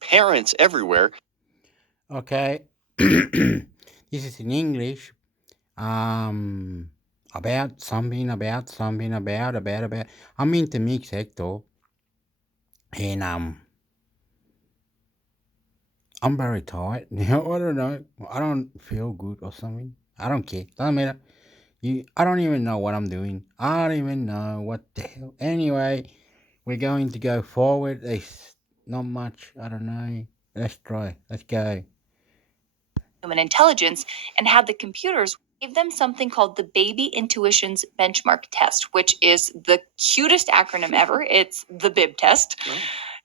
parents everywhere. Okay. This is in English. About something about. I'm intermix Hector, and I'm very tired. I don't know. I don't feel good or something. I don't care. Doesn't matter. I don't even know what I'm doing. I don't even know what the hell. Anyway, we're going to go forward. There's not much. I don't know. Let's try. Let's go. Human intelligence, and had the computers give them something called the Baby Intuitions Benchmark Test, which is the cutest acronym ever. It's the BIB test. Oh.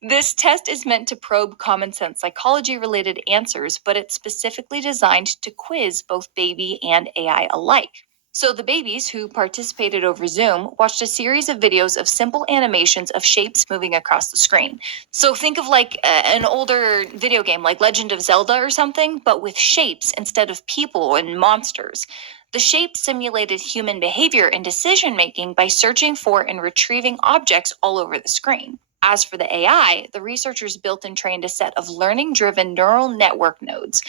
This test is meant to probe common sense psychology-related answers, but it's specifically designed to quiz both baby and AI alike. So the babies who participated over Zoom watched a series of videos of simple animations of shapes moving across the screen. So think of like an older video game like Legend of Zelda or something, but with shapes instead of people and monsters. The shapes simulated human behavior and decision-making by searching for and retrieving objects all over the screen. As for the AI, the researchers built and trained a set of learning-driven neural network nodes,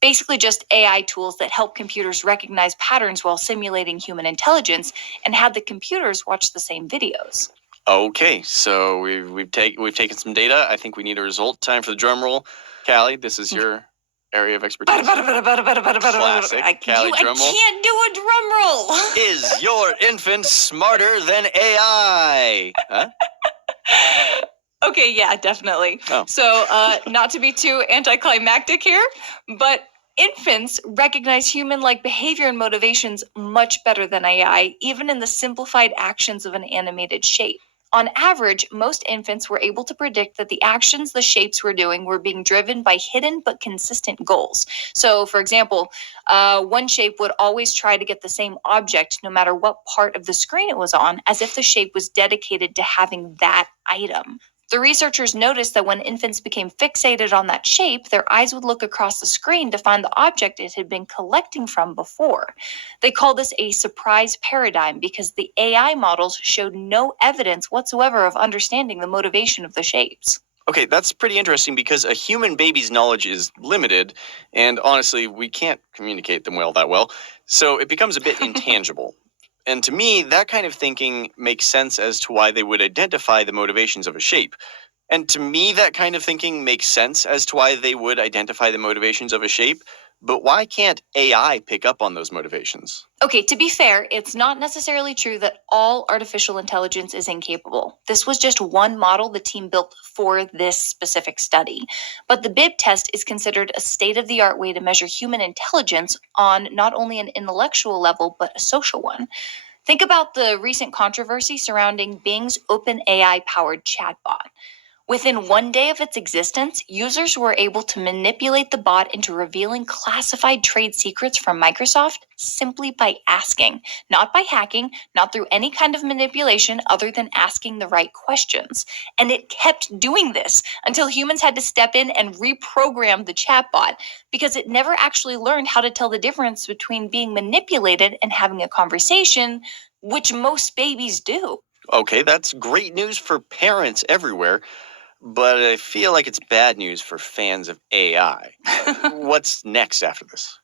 basically just AI tools that help computers recognize patterns while simulating human intelligence, and had the computers watch the same videos. Okay, so we've taken some data. I think we need a result. Time for the drum roll. Callie, this is your area of expertise. Classic Callie drum roll. I can't do a drum roll. Is your infant smarter than AI? Huh? Okay, yeah, definitely. Oh. So, not to be too anticlimactic here, but infants recognize human-like behavior and motivations much better than AI, even in the simplified actions of an animated shape. On average, most infants were able to predict that the actions the shapes were doing were being driven by hidden but consistent goals. So, for example, one shape would always try to get the same object no matter what part of the screen it was on, as if the shape was dedicated to having that item. The researchers noticed that when infants became fixated on that shape, their eyes would look across the screen to find the object it had been collecting from before. They call this a surprise paradigm because the AI models showed no evidence whatsoever of understanding the motivation of the shapes. Okay, that's pretty interesting because a human baby's knowledge is limited, and honestly, we can't communicate them that well, so it becomes a bit intangible. And to me, that kind of thinking makes sense as to why they would identify the motivations of a shape. And to me, that kind of thinking makes sense as to why they would identify the motivations of a shape. But why can't AI pick up on those motivations? Okay, to be fair, it's not necessarily true that all artificial intelligence is incapable. This was just one model the team built for this specific study. But the BIB test is considered a state-of-the-art way to measure human intelligence on not only an intellectual level, but a social one. Think about the recent controversy surrounding Bing's OpenAI-powered chatbot. Within 1 day of its existence, users were able to manipulate the bot into revealing classified trade secrets from Microsoft simply by asking, not by hacking, not through any kind of manipulation other than asking the right questions. And it kept doing this until humans had to step in and reprogram the chatbot because it never actually learned how to tell the difference between being manipulated and having a conversation, which most babies do. Okay, that's great news for parents everywhere. But I feel like it's bad news for fans of AI. What's next after this?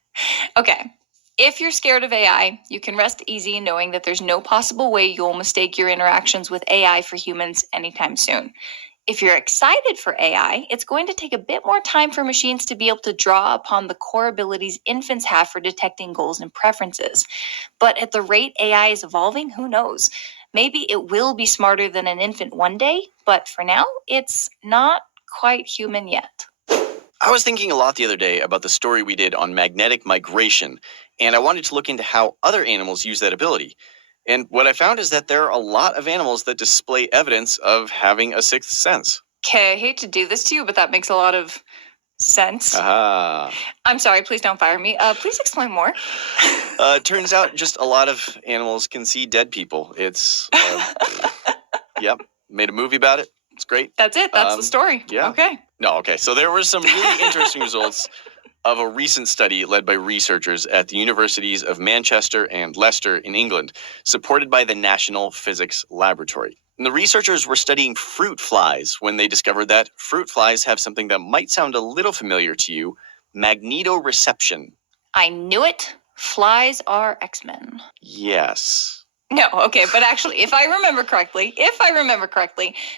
Okay. If you're scared of AI, you can rest easy knowing that there's no possible way you'll mistake your interactions with AI for humans anytime soon. If you're excited for AI, it's going to take a bit more time for machines to be able to draw upon the core abilities infants have for detecting goals and preferences. But at the rate AI is evolving, who knows? Maybe it will be smarter than an infant one day, but for now, it's not quite human yet. I was thinking a lot the other day about the story we did on magnetic migration, and I wanted to look into how other animals use that ability. And what I found is that there are a lot of animals that display evidence of having a sixth sense. Okay, I hate to do this to you, but that makes a lot of sense. Aha. I'm sorry, please don't fire me. Please explain more. Turns out just a lot of animals can see dead people. It's, yep, made a movie about it. It's great. That's it. That's the story. Yeah. Okay. No, okay. So there were some really interesting results of a recent study led by researchers at the universities of Manchester and Leicester in England, supported by the National Physics Laboratory. And the researchers were studying fruit flies when they discovered that fruit flies have something that might sound a little familiar to you, magnetoreception. I knew it. Flies are X-Men. Yes. No, okay, but actually, if I remember correctly,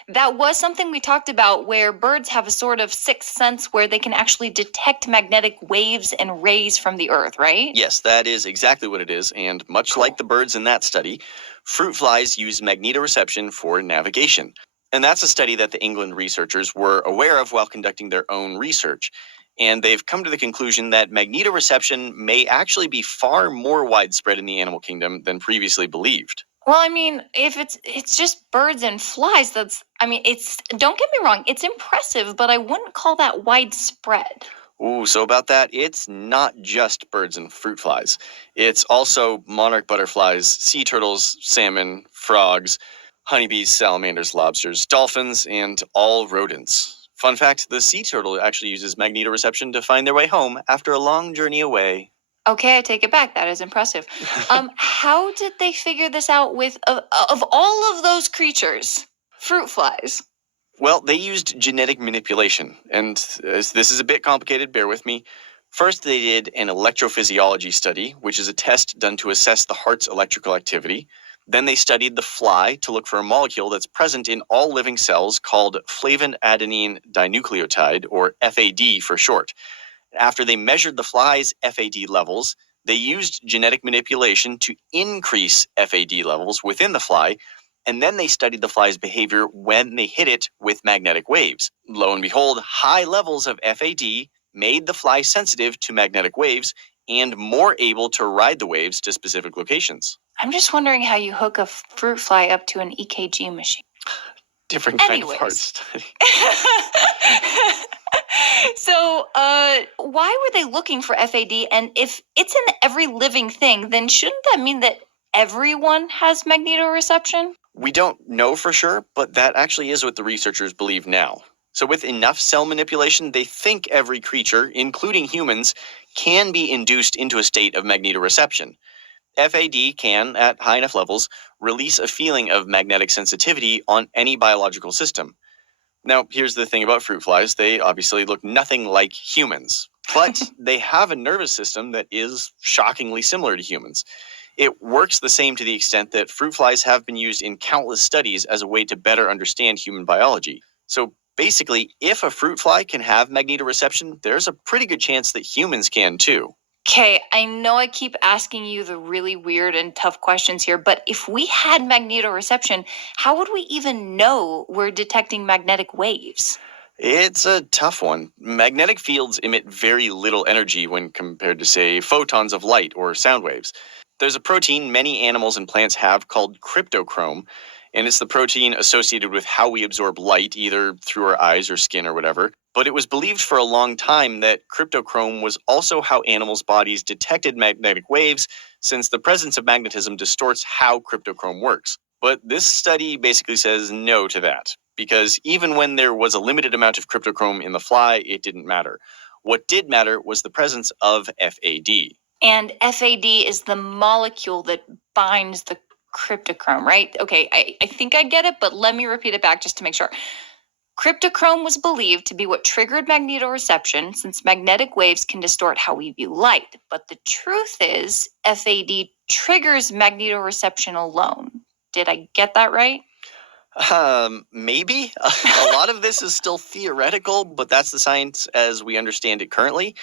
that was something we talked about where birds have a sort of sixth sense where they can actually detect magnetic waves and rays from the earth, right? Yes, that is exactly what it is, and much like the birds in that study, fruit flies use magnetoreception for navigation. And that's a study that the England researchers were aware of while conducting their own research. And they've come to the conclusion that magnetoreception may actually be far more widespread in the animal kingdom than previously believed. Well, I mean, if it's just birds and flies, don't get me wrong, it's impressive, but I wouldn't call that widespread. Ooh, so about that, it's not just birds and fruit flies. It's also monarch butterflies, sea turtles, salmon, frogs, honeybees, salamanders, lobsters, dolphins, and all rodents. Fun fact, the sea turtle actually uses magnetoreception to find their way home after a long journey away. Okay, I take it back. That is impressive. How did they figure this out with of all of those creatures, fruit flies? Well, they used genetic manipulation, and this is a bit complicated, bear with me. First, they did an electrophysiology study, which is a test done to assess the heart's electrical activity. Then they studied the fly to look for a molecule that's present in all living cells called flavin adenine dinucleotide, or FAD for short. After they measured the fly's FAD levels, they used genetic manipulation to increase FAD levels within the fly, and then they studied the fly's behavior when they hit it with magnetic waves. Lo and behold, high levels of FAD made the fly sensitive to magnetic waves and more able to ride the waves to specific locations. I'm just wondering how you hook a fruit fly up to an EKG machine. Different kind Anyways. of heart study. So, why were they looking for FAD? And if it's in every living thing, then shouldn't that mean that everyone has magnetoreception? We don't know for sure, but that actually is what the researchers believe now. So with enough cell manipulation, they think every creature, including humans, can be induced into a state of magnetoreception. FAD can, at high enough levels, release a feeling of magnetic sensitivity on any biological system. Now, here's the thing about fruit flies. They obviously look nothing like humans, but they have a nervous system that is shockingly similar to humans. It works the same to the extent that fruit flies have been used in countless studies as a way to better understand human biology. So basically, if a fruit fly can have magnetoreception, there's a pretty good chance that humans can too. Okay, I know I keep asking you the really weird and tough questions here, but if we had magnetoreception, how would we even know we're detecting magnetic waves? It's a tough one. Magnetic fields emit very little energy when compared to, say, photons of light or sound waves. There's a protein many animals and plants have called cryptochrome, and it's the protein associated with how we absorb light, either through our eyes or skin or whatever. But it was believed for a long time that cryptochrome was also how animals' bodies detected magnetic waves, since the presence of magnetism distorts how cryptochrome works. But this study basically says no to that, because even when there was a limited amount of cryptochrome in the fly, it didn't matter. What did matter was the presence of FAD. And FAD is the molecule that binds the cryptochrome, right? Okay, I think I get it, but let me repeat it back just to make sure. Cryptochrome was believed to be what triggered magnetoreception, since magnetic waves can distort how we view light. But the truth is, FAD triggers magnetoreception alone. Did I get that right? Maybe. A lot of this is still theoretical, but that's the science as we understand it currently.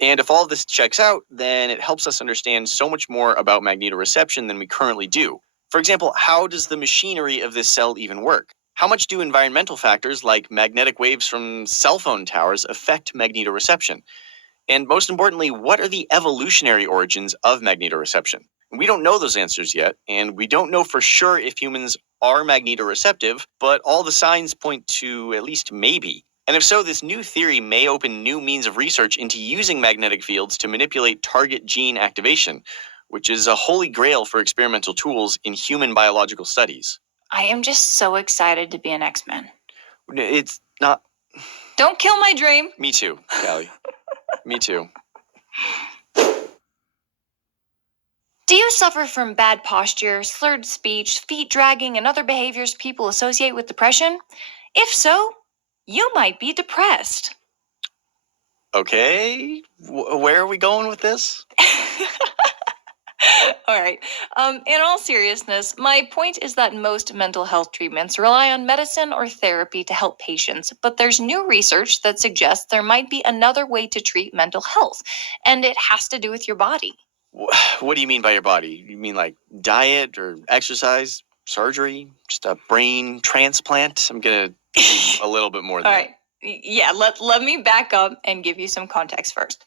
And if all of this checks out, then it helps us understand so much more about magnetoreception than we currently do. For example, how does the machinery of this cell even work? How much do environmental factors like magnetic waves from cell phone towers affect magnetoreception? And most importantly, what are the evolutionary origins of magnetoreception? We don't know those answers yet, and we don't know for sure if humans are magnetoreceptive, but all the signs point to at least maybe. And if so, this new theory may open new means of research into using magnetic fields to manipulate target gene activation, which is a holy grail for experimental tools in human biological studies. I am just so excited to be an X-Men. It's not... Don't kill my dream. Me too, Callie. Me too. Do you suffer from bad posture, slurred speech, feet dragging, and other behaviors people associate with depression? If so, you might be depressed. Okay, where are we going with this? All right. In all seriousness, my point is that most mental health treatments rely on medicine or therapy to help patients, but there's new research that suggests there might be another way to treat mental health, and it has to do with your body. What do you mean by your body? You mean like diet or exercise, surgery, just a brain transplant? I'm gonna need a little bit more than All that. right. Yeah, let me back up and give you some context first.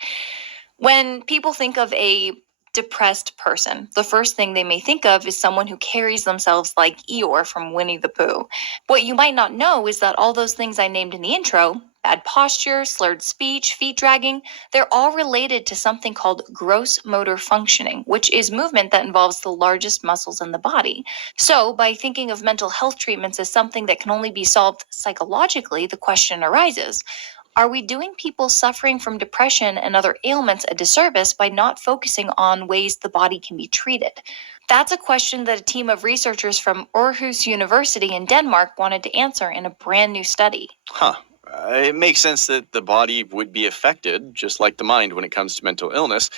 When people think of a depressed person, the first thing they may think of is someone who carries themselves like Eeyore from Winnie the Pooh. What you might not know is that all those things I named in the intro, bad posture, slurred speech, feet dragging, they're all related to something called gross motor functioning, which is movement that involves the largest muscles in the body. So, by thinking of mental health treatments as something that can only be solved psychologically, the question arises, are we doing people suffering from depression and other ailments a disservice by not focusing on ways the body can be treated? That's a question that a team of researchers from Aarhus University in Denmark wanted to answer in a brand new study. Huh. It makes sense that the body would be affected, just like the mind, when it comes to mental illness,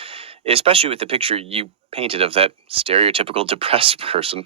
especially with the picture you painted of that stereotypical depressed person.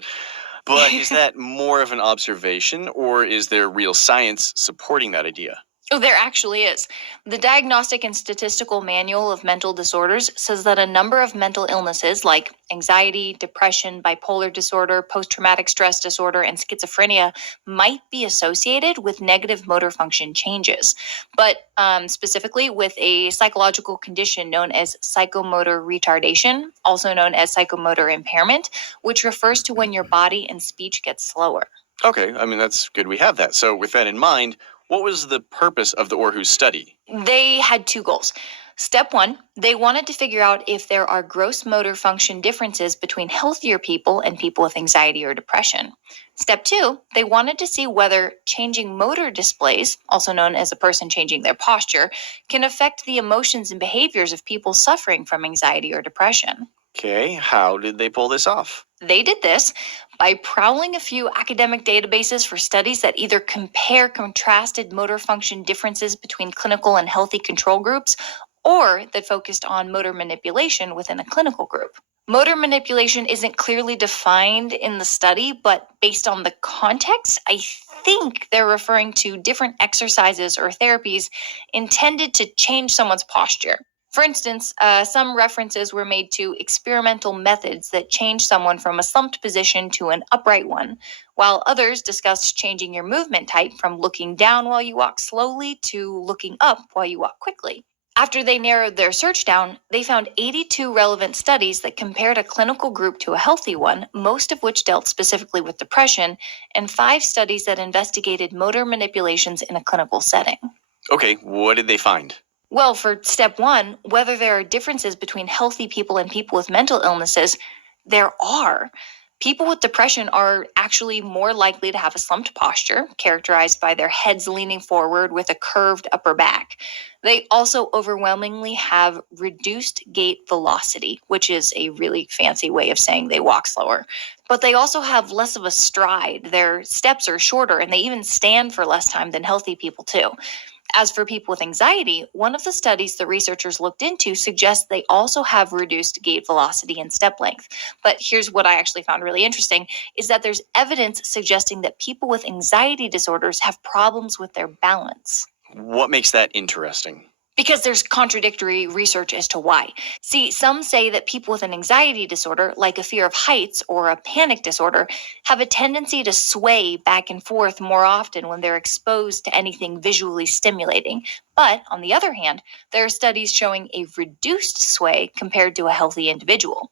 But is that more of an observation, or is there real science supporting that idea? Oh, there actually is. The Diagnostic and Statistical Manual of Mental Disorders says that a number of mental illnesses like anxiety, depression, bipolar disorder, post-traumatic stress disorder, and schizophrenia might be associated with negative motor function changes, but specifically with a psychological condition known as psychomotor retardation, also known as psychomotor impairment, which refers to when your body and speech get slower. Okay, I mean, that's good we have that. So, with that in mind, what was the purpose of the Aarhus study? They had two goals. Step one, they wanted to figure out if there are gross motor function differences between healthier people and people with anxiety or depression. Step two, they wanted to see whether changing motor displays, also known as a person changing their posture, can affect the emotions and behaviors of people suffering from anxiety or depression. Okay, how did they pull this off? They did this by prowling a few academic databases for studies that either compare contrasted motor function differences between clinical and healthy control groups, or that focused on motor manipulation within a clinical group. Motor manipulation isn't clearly defined in the study, but based on the context, I think they're referring to different exercises or therapies intended to change someone's posture. For instance, some references were made to experimental methods that change someone from a slumped position to an upright one, while others discussed changing your movement type from looking down while you walk slowly to looking up while you walk quickly. After they narrowed their search down, they found 82 relevant studies that compared a clinical group to a healthy one, most of which dealt specifically with depression, and 5 studies that investigated motor manipulations in a clinical setting. Okay, what did they find? Well, for step one, whether there are differences between healthy people and people with mental illnesses, there are. People with depression are actually more likely to have a slumped posture, characterized by their heads leaning forward with a curved upper back. They also overwhelmingly have reduced gait velocity, which is a really fancy way of saying they walk slower. But they also have less of a stride. Their steps are shorter, and they even stand for less time than healthy people, too. As for people with anxiety, one of the studies the researchers looked into suggests they also have reduced gait velocity and step length. But here's what I actually found really interesting, is that there's evidence suggesting that people with anxiety disorders have problems with their balance. What makes that interesting? Because there's contradictory research as to why. See, some say that people with an anxiety disorder, like a fear of heights or a panic disorder, have a tendency to sway back and forth more often when they're exposed to anything visually stimulating. But on the other hand, there are studies showing a reduced sway compared to a healthy individual.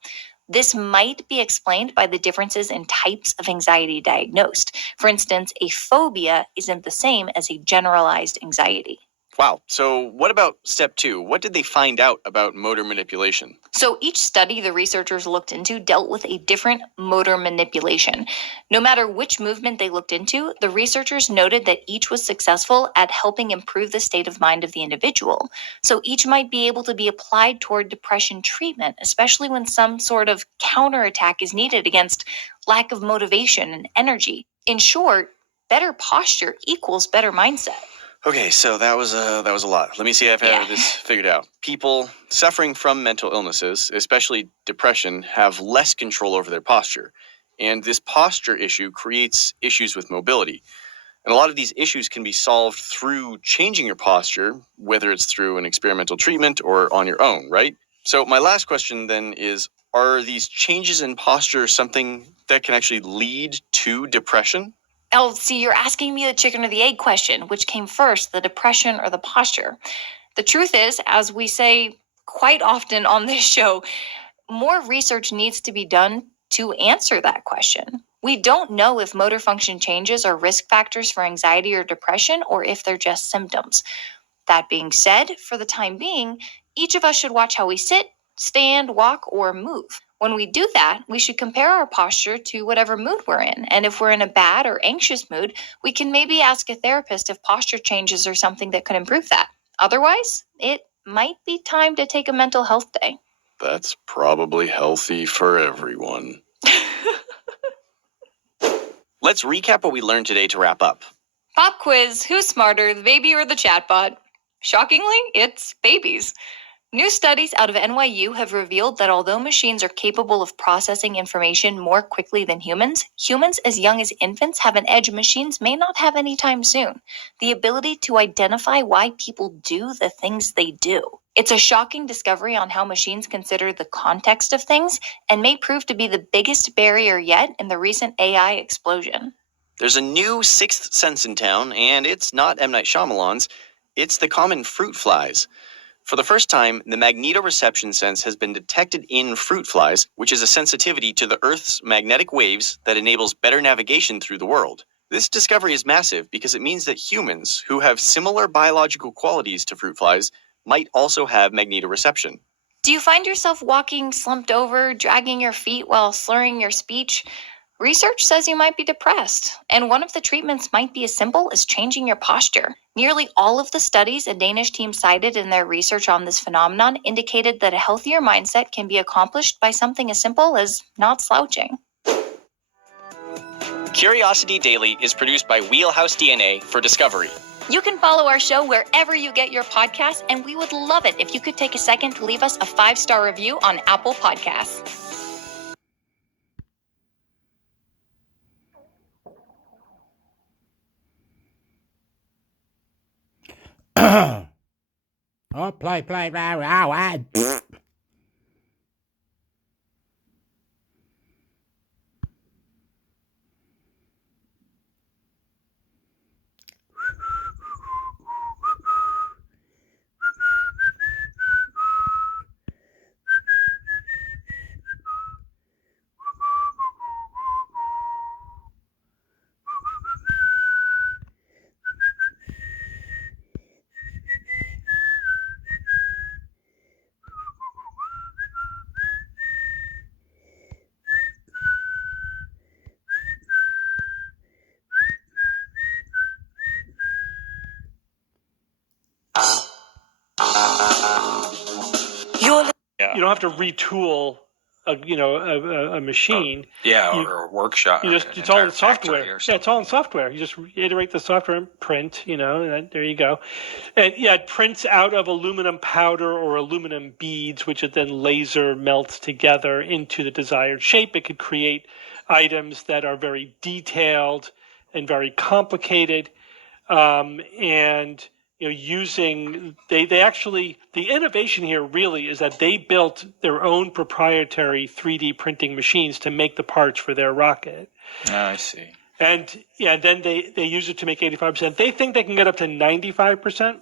This might be explained by the differences in types of anxiety diagnosed. For instance, a phobia isn't the same as a generalized anxiety. Wow. So what about step 2? What did they find out about motor manipulation? So each study the researchers looked into dealt with a different motor manipulation. No matter which movement they looked into, the researchers noted that each was successful at helping improve the state of mind of the individual. So each might be able to be applied toward depression treatment, especially when some sort of counterattack is needed against lack of motivation and energy. In short, better posture equals better mindset. Okay, so that was a lot. Let me see if I have this figured out. People suffering from mental illnesses, especially depression, have less control over their posture. And this posture issue creates issues with mobility. And a lot of these issues can be solved through changing your posture, whether it's through an experimental treatment or on your own, right? So my last question then is, are these changes in posture something that can actually lead to depression? Oh, see, you're asking me the chicken or the egg question, which came first, the depression or the posture? The truth is, as we say quite often on this show, more research needs to be done to answer that question. We don't know if motor function changes are risk factors for anxiety or depression, or if they're just symptoms. That being said, for the time being, each of us should watch how we sit, stand, walk, or move. When we do that, we should compare our posture to whatever mood we're in. And if we're in a bad or anxious mood, we can maybe ask a therapist if posture changes are something that could improve that. Otherwise, it might be time to take a mental health day. That's probably healthy for everyone. Let's recap what we learned today to wrap up. Pop quiz, who's smarter, the baby or the chatbot? Shockingly, it's babies. New studies out of NYU have revealed that although machines are capable of processing information more quickly than humans, humans as young as infants have an edge machines may not have anytime soon: the ability to identify why people do the things they do. It's a shocking discovery on how machines consider the context of things and may prove to be the biggest barrier yet in the recent AI explosion. There's a new sixth sense in town, and it's not M. Night Shyamalan's. It's the common fruit flies. For the first time, the magnetoreception sense has been detected in fruit flies, which is a sensitivity to the Earth's magnetic waves that enables better navigation through the world. This discovery is massive because it means that humans, who have similar biological qualities to fruit flies, might also have magnetoreception. Do you find yourself walking slumped over, dragging your feet while slurring your speech? Research says you might be depressed, and one of the treatments might be as simple as changing your posture. Nearly all of the studies a Danish team cited in their research on this phenomenon indicated that a healthier mindset can be accomplished by something as simple as not slouching. Curiosity Daily is produced by Wheelhouse DNA for Discovery. You can follow our show wherever you get your podcasts, and we would love it if you could take a second to leave us a 5-star review on Apple Podcasts. Oh, play, wow. You don't have to retool a machine. Or a workshop. It's all in software. Yeah, it's all in software. You just iterate the software and print, and there you go. And yeah, it prints out of aluminum powder or aluminum beads, which it then laser melts together into the desired shape. It could create items that are very detailed and very complicated. Using they actually, the innovation here really is that they built their own proprietary 3D printing machines to make the parts for their rocket. Oh, I see. And then they use it to make 85%. They think they can get up to 95%,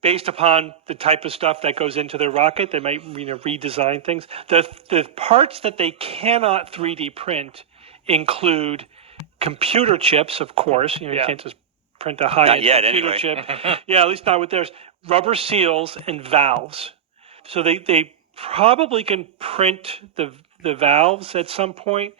based upon the type of stuff that goes into their rocket. They might redesign things. The parts that they cannot 3D print include computer chips, of course. You can't just print a high-end yet, computer anyway. chip. Yeah, at least not with theirs. Rubber seals and valves. So they probably can print the valves at some point.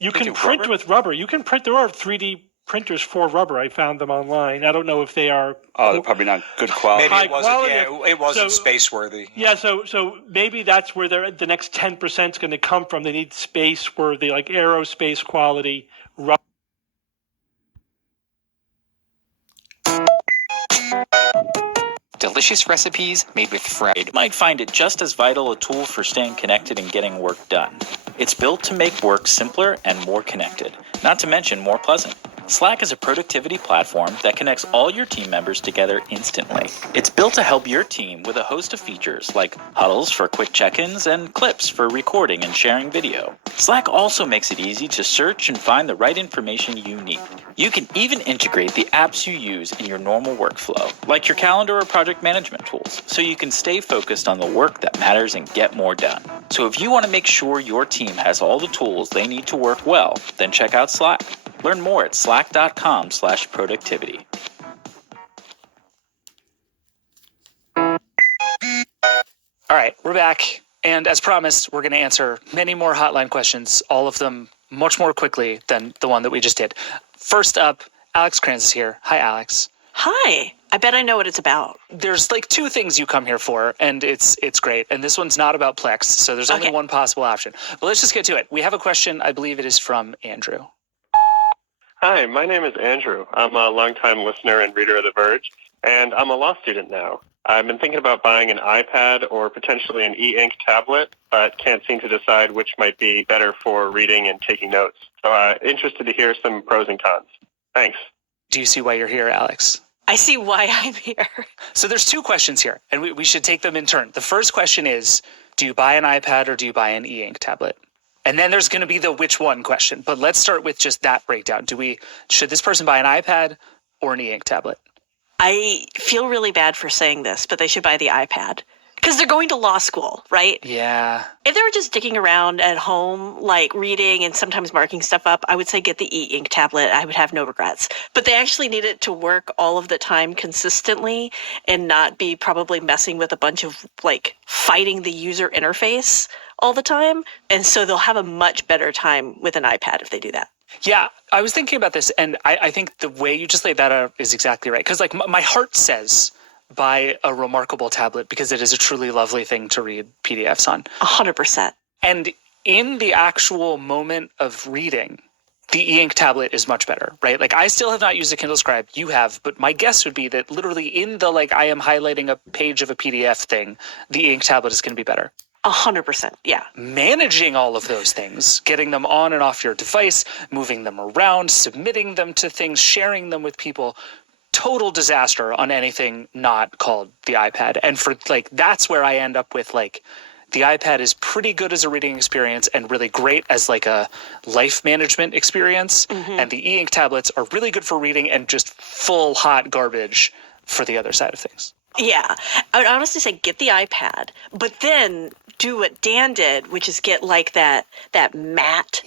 You They can do print rubber? with rubber. You can print. There are 3D printers for rubber. I found them online. I don't know if they are. Oh, they're probably not good quality. Maybe High it wasn't. quality. Yeah, it wasn't So- space worthy. Yeah, so maybe that's where the next 10% is going to come from. They need space worthy, like aerospace quality rubber. Delicious recipes made with fried. You might find it just as vital a tool for staying connected and getting work done. It's built to make work simpler and more connected, not to mention more pleasant. Slack is a productivity platform that connects all your team members together instantly. It's built to help your team with a host of features like huddles for quick check-ins and clips for recording and sharing video. Slack also makes it easy to search and find the right information you need. You can even integrate the apps you use in your normal workflow, like your calendar or project management tools, so you can stay focused on the work that matters and get more done. So if you want to make sure your team has all the tools they need to work well, then check out Slack. Learn more at slack.com/productivity. All right, we're back. And as promised, we're going to answer many more hotline questions, all of them much more quickly than the one that we just did. First up, Alex Kranz is here. Hi, Alex. Hi. I bet I know what it's about. There's like two things you come here for, and it's great. And this one's not about Plex, so there's only one possible option. But let's just get to it. We have a question. I believe it is from Andrew. Hi, my name is Andrew. I'm a longtime listener and reader of The Verge, and I'm a law student now. I've been thinking about buying an iPad or potentially an e-ink tablet, but can't seem to decide which might be better for reading and taking notes. So interested to hear some pros and cons. Thanks. Do you see why you're here, Alex? I see why I'm here. So there's two questions here, and we should take them in turn. The first question is, do you buy an iPad or do you buy an e-ink tablet? And then there's going to be the which one question. But let's start with just that breakdown. Should this person buy an iPad or an e-ink tablet? I feel really bad for saying this, but they should buy the iPad. Because they're going to law school, right? Yeah. If they were just dicking around at home, like reading and sometimes marking stuff up, I would say get the e-ink tablet. I would have no regrets. But they actually need it to work all of the time consistently and not be probably messing with a bunch of like fighting the user interface all the time. And so they'll have a much better time with an iPad if they do that. Yeah, I was thinking about this, and I think the way you just laid that out is exactly right. Because like my heart says buy a remarkable tablet because it is a truly lovely thing to read PDFs on. 100%. And in the actual moment of reading, the e-ink tablet is much better, right? Like I still have not used a Kindle Scribe. You have, but my guess would be that literally in the like I am highlighting a page of a PDF thing, the e-ink tablet is going to be better. 100%, yeah. Managing all of those things, getting them on and off your device, moving them around, submitting them to things, sharing them with people, total disaster on anything not called the iPad. And for like, that's where I end up with like, the iPad is pretty good as a reading experience and really great as like a life management experience. Mm-hmm. And the e-ink tablets are really good for reading and just full hot garbage for the other side of things. Yeah, I would honestly say get the iPad, but then do what Dan did, which is get like that matte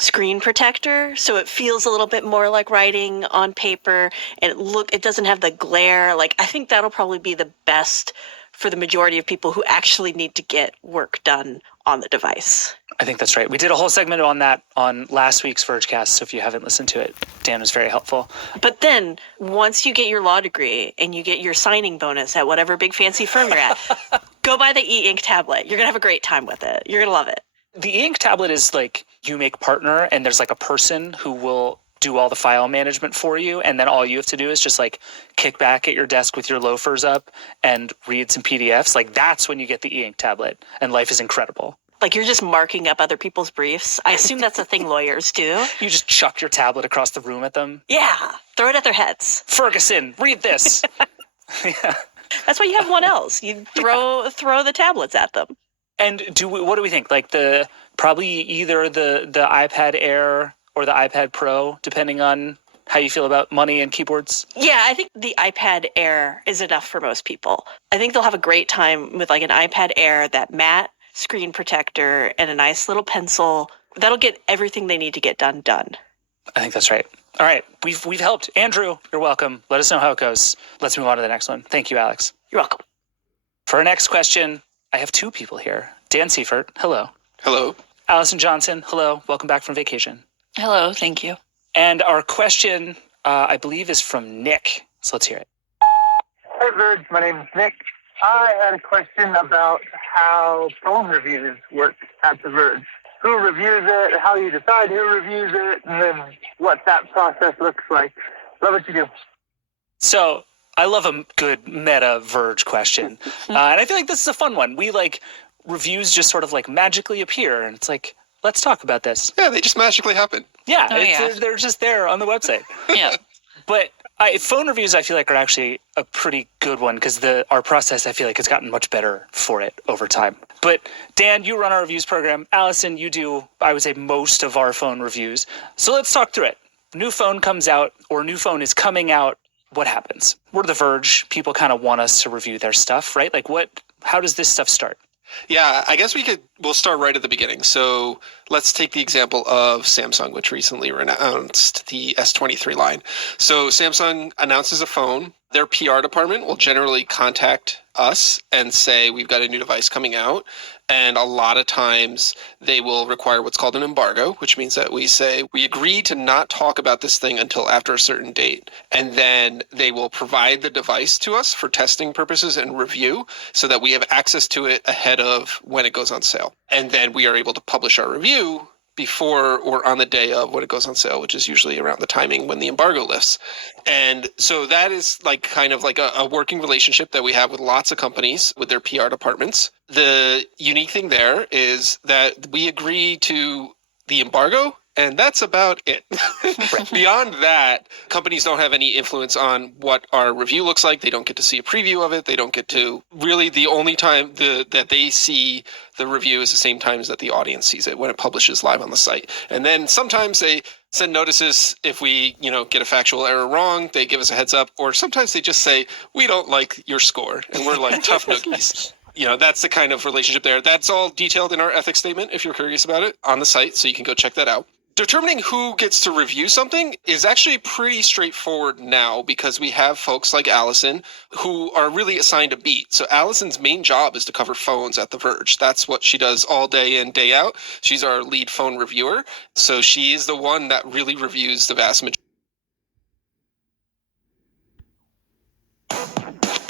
screen protector, so it feels a little bit more like writing on paper, and it doesn't have the glare. Like I think that'll probably be the best for the majority of people who actually need to get work done on the device. I think that's right. We did a whole segment on that on last week's Vergecast, so if you haven't listened to it, Dan was very helpful. But then, once you get your law degree and you get your signing bonus at whatever big fancy firm you're at, go buy the e-ink tablet. You're going to have a great time with it. You're going to love it. The e-ink tablet is like you make partner, and there's like a person who will do all the file management for you, and then all you have to do is just like kick back at your desk with your loafers up and read some PDFs. Like that's when you get the e-ink tablet, and life is incredible. Like you're just marking up other people's briefs. I assume that's a thing lawyers do. You just chuck your tablet across the room at them. Yeah, throw it at their heads. Ferguson, read this. Yeah. That's why you have one else. You throw the tablets at them. And what do we think? Like probably either the iPad Air or the iPad Pro, depending on how you feel about money and keyboards? Yeah, I think the iPad Air is enough for most people. I think they'll have a great time with like an iPad Air, that matte screen protector, and a nice little pencil. That'll get everything they need to get done. I think that's right. All right, we've helped. Andrew, you're welcome. Let us know how it goes. Let's move on to the next one. Thank you, Alex. You're welcome. For our next question, I have two people here. Dan Seifert, hello. Hello. Allison Johnson, hello. Welcome back from vacation. Hello, thank you. And our question, I believe, is from Nick. So let's hear it. Hey, Verge. My name is Nick. I had a question about how phone reviews work at The Verge. Who reviews it, how you decide who reviews it, and then what that process looks like. Love what you do. So I love a good meta Verge question. And I feel like this is a fun one. Reviews just sort of like magically appear, and it's like, let's talk about this. Yeah, they just magically happen. Yeah, they're just there on the website. Yeah. But phone reviews, I feel like, are actually a pretty good one because our process, I feel like, has gotten much better for it over time. But Dan, you run our reviews program. Allison, you do, I would say, most of our phone reviews. So let's talk through it. New phone comes out, or new phone is coming out. What happens? We're The Verge. People kind of want us to review their stuff, right? Like, how does this stuff start? Yeah, I guess we'll start right at the beginning. So let's take the example of Samsung, which recently announced the S23 line. So Samsung announces a phone. Their PR department will generally contact us and say, we've got a new device coming out. And a lot of times they will require what's called an embargo, which means that we say, we agree to not talk about this thing until after a certain date. And then they will provide the device to us for testing purposes and review so that we have access to it ahead of when it goes on sale. And then we are able to publish our review before or on the day of when it goes on sale, which is usually around the timing when the embargo lifts. And so that is like kind of like a working relationship that we have with lots of companies with their PR departments. The unique thing there is that we agree to the embargo, and that's about it. Beyond that, companies don't have any influence on what our review looks like. They don't get to see a preview of it. They don't get to really the only time that they see the review is the same time as that the audience sees it when it publishes live on the site. And then sometimes they send notices if we, get a factual error wrong. They give us a heads up, or sometimes they just say, we don't like your score. And we're like tough nookies. That's the kind of relationship there. That's all detailed in our ethics statement, if you're curious about it, on the site, so you can go check that out. Determining who gets to review something is actually pretty straightforward now because we have folks like Allison who are really assigned a beat. So Allison's main job is to cover phones at The Verge. That's what she does all day in, day out. She's our lead phone reviewer. So she is the one that really reviews the vast majority.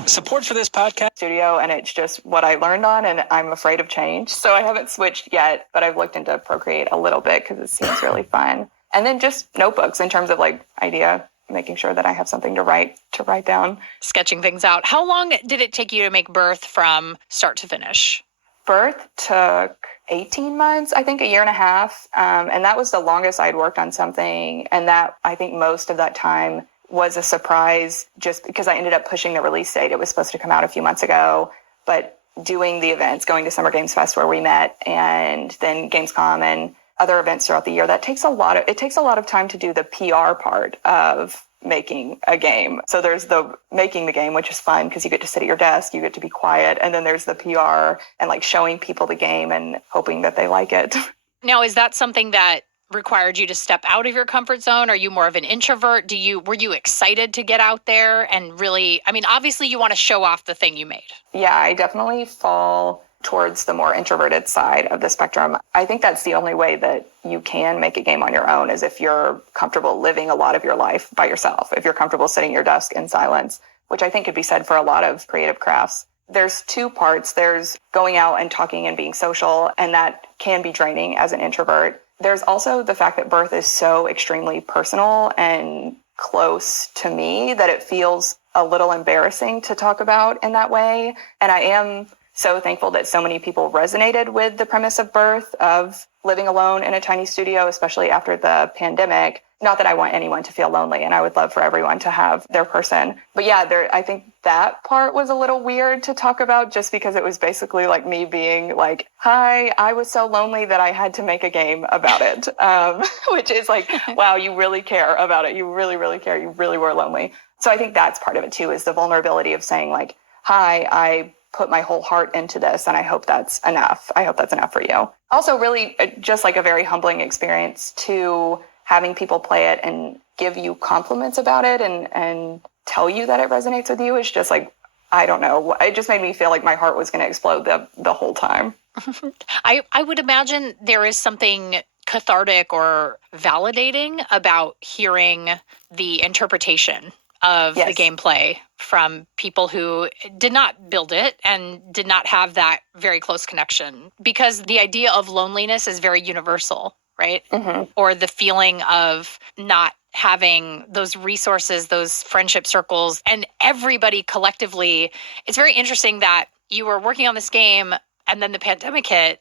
Support for this podcast studio, and it's just what I learned on, and I'm afraid of change. So I haven't switched yet, but I've looked into Procreate a little bit because it seems really fun. And then just notebooks in terms of like idea, making sure that I have something to write down. Sketching things out. How long did it take you to make Birth from start to finish? Birth took 18 months, I think a year and a half. And that was the longest I'd worked on something. And that, I think most of that time was a surprise just because I ended up pushing the release date. It was supposed to come out a few months ago, but doing the events, going to Summer Games Fest where we met, and then Gamescom and other events throughout the year, it takes a lot of time to do the PR part of making a game. So there's the making the game, which is fun because you get to sit at your desk, you get to be quiet, and then there's the PR and like showing people the game and hoping that they like it. Now, is that something that required you to step out of your comfort zone? Are you more of an introvert? Were you excited to get out there and really, obviously you want to show off the thing you made. Yeah, I definitely fall towards the more introverted side of the spectrum. I think that's the only way that you can make a game on your own is if you're comfortable living a lot of your life by yourself, if you're comfortable sitting at your desk in silence, which I think could be said for a lot of creative crafts. There's two parts. There's going out and talking and being social, and that can be draining as an introvert. There's also the fact that Birth is so extremely personal and close to me that it feels a little embarrassing to talk about in that way. And I am so thankful that so many people resonated with the premise of Birth, of living alone in a tiny studio, especially after the pandemic. Not that I want anyone to feel lonely, and I would love for everyone to have their person. But yeah, I think that part was a little weird to talk about just because it was basically like me being like, hi, I was so lonely that I had to make a game about it, which is like, wow, you really care about it. You really, really care. You really were lonely. So I think that's part of it too, is the vulnerability of saying like, hi, I put my whole heart into this, and I hope that's enough. I hope that's enough for you. Also really just like a very humbling experience to having people play it and give you compliments about it and tell you that it resonates with you is just like, I don't know. It just made me feel like my heart was going to explode the whole time. I would imagine there is something cathartic or validating about hearing the interpretation of the gameplay from people who did not build it and did not have that very close connection, because the idea of loneliness is very universal, right? Or the feeling of not having those resources, those friendship circles, and everybody collectively. It's very interesting that you were working on this game and then the pandemic hit.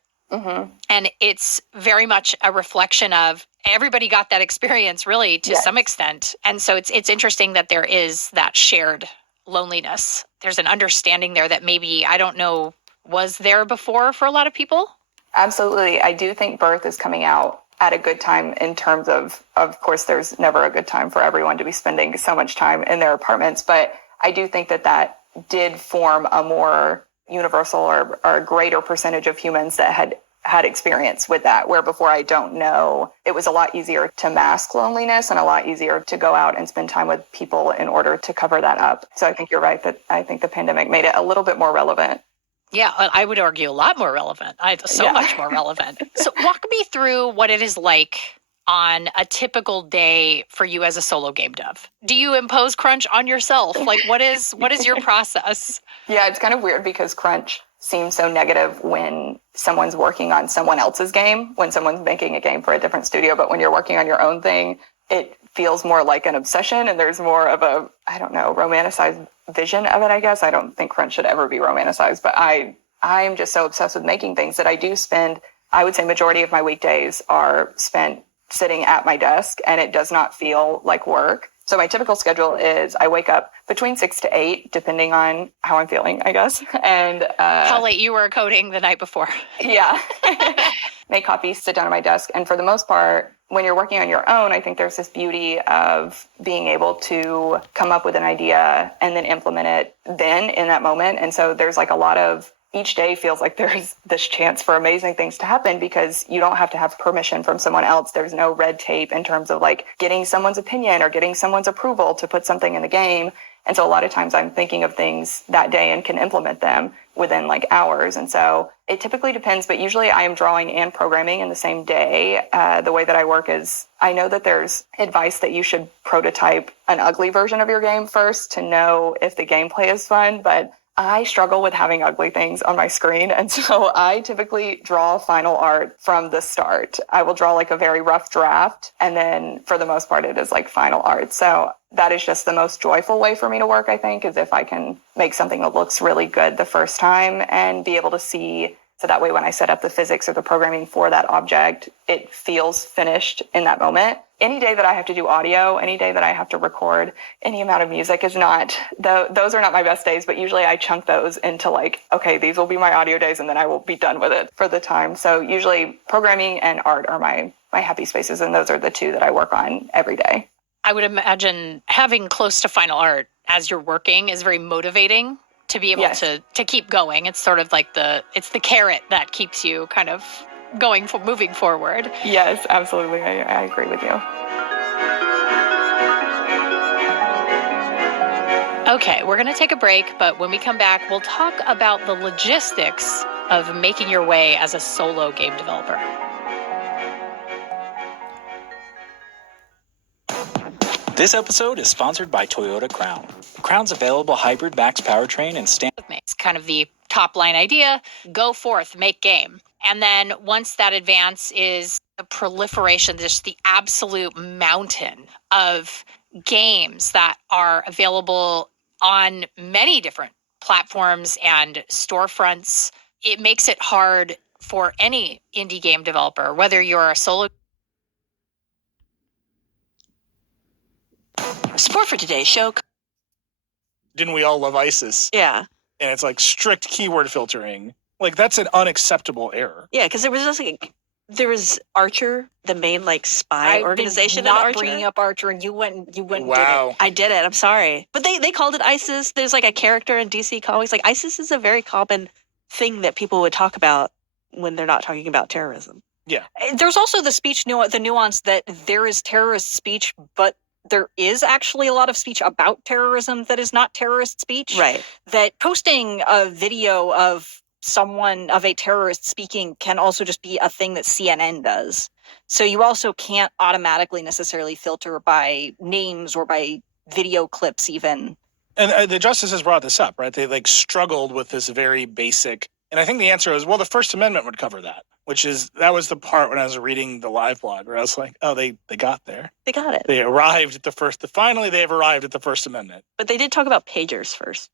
And it's very much a reflection of everybody got that experience really to some extent. And so it's interesting that there is that shared loneliness. There's an understanding there that maybe, I don't know, was there before for a lot of people? Absolutely. I do think Birth is coming out at a good time in terms of course, there's never a good time for everyone to be spending so much time in their apartments. But I do think that did form a more universal or a greater percentage of humans that had experience with that, where before, I don't know, it was a lot easier to mask loneliness and a lot easier to go out and spend time with people in order to cover that up. So I think you're right that I think the pandemic made it a little bit more relevant. Yeah, I would argue a lot more relevant. Much more relevant. So walk me through what it is like on a typical day for you as a solo game dev. Do you impose crunch on yourself? Like, what is your process? Yeah, it's kind of weird because crunch seems so negative when someone's working on someone else's game, when someone's making a game for a different studio. But when you're working on your own thing, it feels more like an obsession, and there's more of a, I don't know, romanticized vision of it, I guess. I don't think crunch should ever be romanticized, but I'm just so obsessed with making things that I do spend, I would say majority of my weekdays are spent sitting at my desk, and it does not feel like work. So my typical schedule is I wake up between 6 to 8, depending on how I'm feeling, I guess. And how late you were coding the night before. Yeah. Make coffee, sit down at my desk. And for the most part, when you're working on your own, I think there's this beauty of being able to come up with an idea and then implement it then in that moment. And so there's like a lot of, each day feels like there's this chance for amazing things to happen because you don't have to have permission from someone else. There's no red tape in terms of like getting someone's opinion or getting someone's approval to put something in the game. And so a lot of times I'm thinking of things that day and can implement them within like hours. And so it typically depends, but usually I am drawing and programming in the same day. The way that I work is I know that there's advice that you should prototype an ugly version of your game first to know if the gameplay is fun, but I struggle with having ugly things on my screen. And so I typically draw final art from the start. I will draw like a very rough draft. And then for the most part, it is like final art. So that is just the most joyful way for me to work, I think, is if I can make something that looks really good the first time and be able to see. So that way, when I set up the physics or the programming for that object, it feels finished in that moment. Any day that I have to do audio, any day that I have to record any amount of music is not, those are not my best days, but usually I chunk those into like, okay, these will be my audio days and then I will be done with it for the time. So usually programming and art are my happy spaces, and those are the two that I work on every day. I would imagine having close to final art as you're working is very motivating to be able to keep going. It's sort of like it's the carrot that keeps you kind of moving forward. Yes, absolutely. I agree with you. Okay, we're going to take a break, but when we come back, we'll talk about the logistics of making your way as a solo game developer. This episode is sponsored by Toyota Crown. Crown's available hybrid max powertrain and It's kind of the top line idea. Go forth, make game. And then once that advance is the proliferation, just the absolute mountain of games that are available on many different platforms and storefronts, it makes it hard for any indie game developer, whether you're a solo. Support for today's show. Didn't we all love ISIS? Yeah. And it's like strict keyword filtering. Like, that's an unacceptable error. Yeah, because there was just like, there was Archer, the main like spy organization. Not Archer. bringing up Archer, and you went. Wow. Did it. I did it. I'm sorry, but they called it ISIS. There's like a character in DC Comics. Like ISIS is a very common thing that people would talk about when they're not talking about terrorism. Yeah. There's also the nuance that there is terrorist speech, but there is actually a lot of speech about terrorism that is not terrorist speech. Right. That posting a video of a terrorist speaking can also just be a thing that CNN does. So you also can't automatically necessarily filter by names or by video clips even. And the justices brought this up, right? They struggled with this very basic, and I think the answer is, well, the First Amendment would cover that, that was the part when I was reading the live blog where I was like, oh, they got there. They got it. They arrived at finally they have arrived at the First Amendment. But they did talk about pagers first.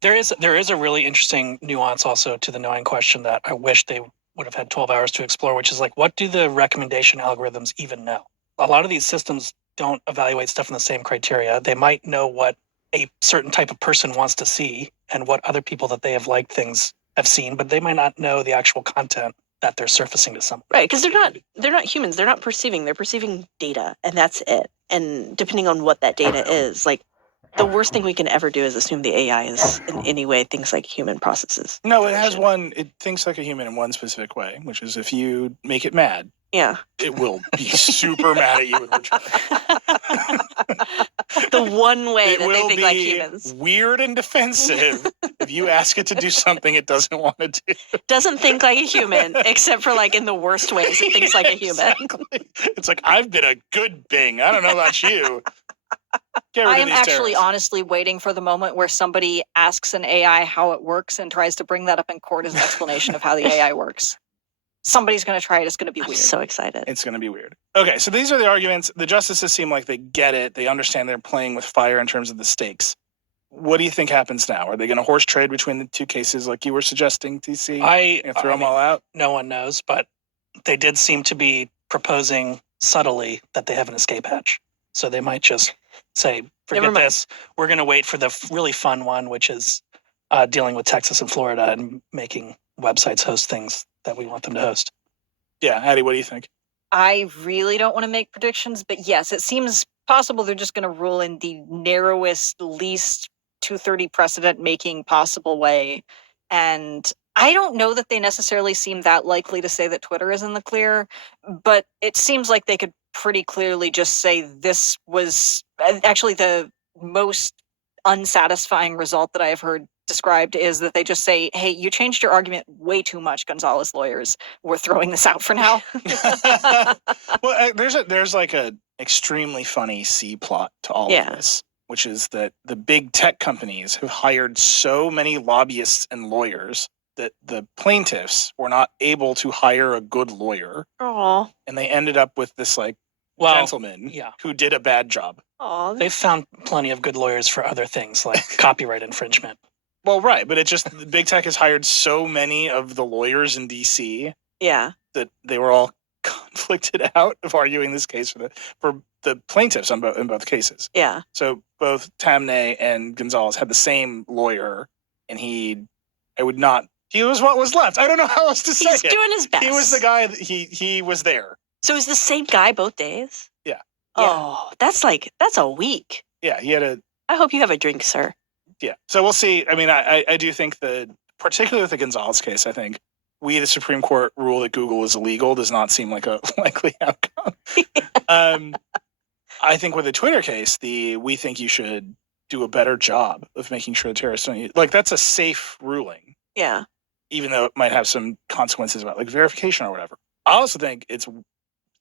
There is a really interesting nuance also to the knowing question that I wish they would have had 12 hours to explore, which is what do the recommendation algorithms even know? A lot of these systems don't evaluate stuff in the same criteria. They might know what a certain type of person wants to see and what other people that they have liked things have seen, but they might not know the actual content that they're surfacing to someone. Right, because they're not humans. They're not perceiving. They're perceiving data, and that's it. And depending on what that data is, the worst thing we can ever do is assume the AI is in any way things like human processes. No, it thinks like a human in one specific way, which is if you make it mad, yeah, it will be super mad at you in return. The one way it that they think like humans. Weird and defensive if you ask it to do something it doesn't want to do. Doesn't think like a human, except for in the worst ways it thinks like a human. Exactly. It's I've been a good Bing. I don't know about you. I am actually honestly waiting for the moment where somebody asks an AI how it works and tries to bring that up in court as an explanation of how the AI works. Somebody's going to try it. It's going to be weird. I'm so excited. It's going to be weird. Okay, so these are the arguments. The justices seem like they get it. They understand they're playing with fire in terms of the stakes. What do you think happens now? Are they going to horse trade between the two cases like you were suggesting, TC? Throw them all out? No one knows, but they did seem to be proposing subtly that they have an escape hatch. So they might just say, forget this. We're going to wait for the really fun one, which is dealing with Texas and Florida and making websites host things that we want them to host. Yeah, Addie, what do you think? I really don't want to make predictions, but yes, it seems possible they're just going to rule in the narrowest, least 230 precedent-making possible way. And I don't know that they necessarily seem that likely to say that Twitter is in the clear, but it seems like they could pretty clearly just say this was actually the most unsatisfying result that I have heard described is that they just say, hey, you changed your argument way too much, Gonzalez lawyers. We're throwing this out for now. Well, there's an extremely funny C plot to all of this, which is that the big tech companies have hired so many lobbyists and lawyers that the plaintiffs were not able to hire a good lawyer. Aww. And they ended up with this gentleman who did a bad job. Aww. They've found plenty of good lawyers for other things like copyright infringement. Well, right, but it's just big tech has hired so many of the lawyers in DC that they were all conflicted out of arguing this case for the plaintiffs in both cases. Yeah. So both Tamnay and Gonzalez had the same lawyer, and he was what was left. I don't know how else to say it. He's doing his best. He was the guy he was there. So is the same guy both days? Yeah. Oh, that's a week. Yeah, he had I hope you have a drink, sir. Yeah. So we'll see. I mean, I do think that, particularly with the Gonzalez case, I think the Supreme Court rule that Google is illegal does not seem like a likely outcome. I think with the Twitter case, we think you should do a better job of making sure the terrorists don't that's a safe ruling. Yeah. Even though it might have some consequences about verification or whatever. I also think it's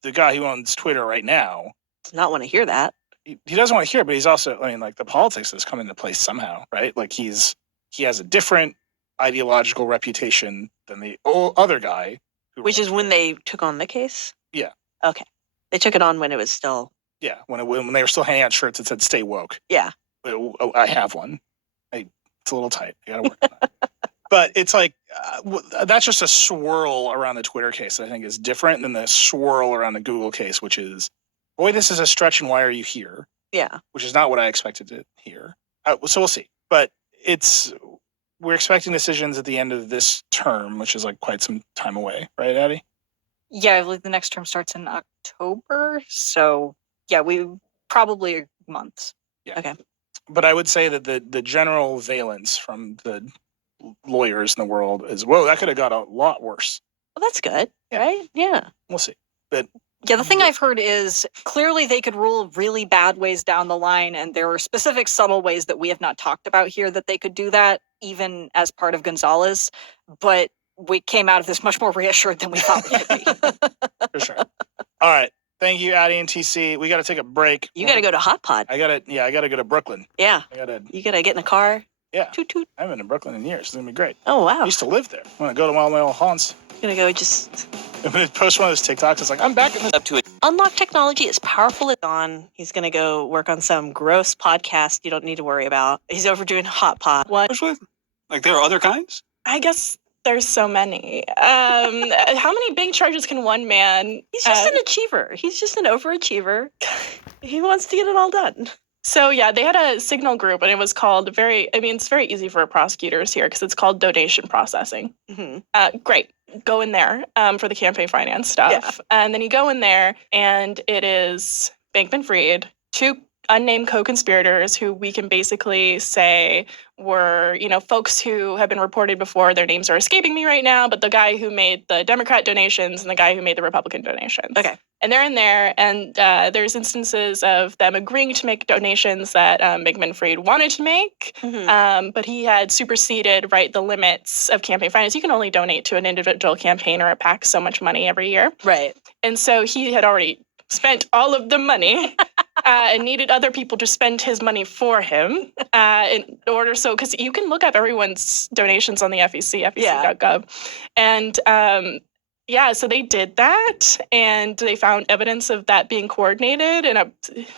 the guy who owns Twitter right now does not want to hear that. He doesn't want to hear it, but he's also, the politics has come into place somehow, right? He has a different ideological reputation than the other guy. Which is when they took on the case? Yeah. Okay. They took it on when it was still... Yeah, when they were still handing out shirts that said "Stay woke." Yeah. I have one. It's a little tight. I got to work on that. But it's that's just a swirl around the Twitter case that I think is different than the swirl around the Google case, which is, boy, this is a stretch and why are you here? Yeah. Which is not what I expected to hear. So we'll see. But we're expecting decisions at the end of this term, which is quite some time away. Right, Addie? Yeah, I believe the next term starts in October. So, yeah, we probably months. Yeah. Okay. But I would say that the general valence from the lawyers in the world is, whoa, that could have got a lot worse. Well, that's good, right? Yeah. We'll see. But yeah, the thing I've heard is clearly they could rule really bad ways down the line, and there are specific subtle ways that we have not talked about here that they could do that, even as part of Gonzalez. But we came out of this much more reassured than we thought we could be. For sure. All right. Thank you, Addie and TC. We got to take a break. You got to go to Hot Pod. I got to go to Brooklyn. Yeah. You got to get in a car. Yeah. Toot toot. I haven't been to Brooklyn in years. It's going to be great. Oh, wow. I used to live there. I'm going to go to one of my old haunts. Gonna go just... I'm going to post one of those TikToks. It's like, I'm back in this. Up to it. Unlock technology is powerful. He's gonna go work on some gross podcast you don't need to worry about. He's over doing Hot Pot. What? Like, there are other kinds? I guess there's so many. How many big charges can one man... He's just an achiever. He's just an overachiever. He wants to get it all done. So yeah, they had a signal group, and it was called it's very easy for prosecutors here because it's called donation processing. Mm-hmm. Great. Go in there for the campaign finance stuff. Yeah. And then you go in there, and it is Bankman-Fried, two unnamed co-conspirators who we can basically say were, folks who have been reported before. Their names are escaping me right now, but the guy who made the Democrat donations and the guy who made the Republican donations. Okay. And they're in there, and there's instances of them agreeing to make donations that Bankman-Fried wanted to make, but he had superseded, the limits of campaign finance. You can only donate to an individual campaign or a PAC so much money every year. Right. And so he had already spent all of the money and needed other people to spend his money for him in order. So, because you can look up everyone's donations on the FEC, FEC.gov. And so they did that, and they found evidence of that being coordinated. And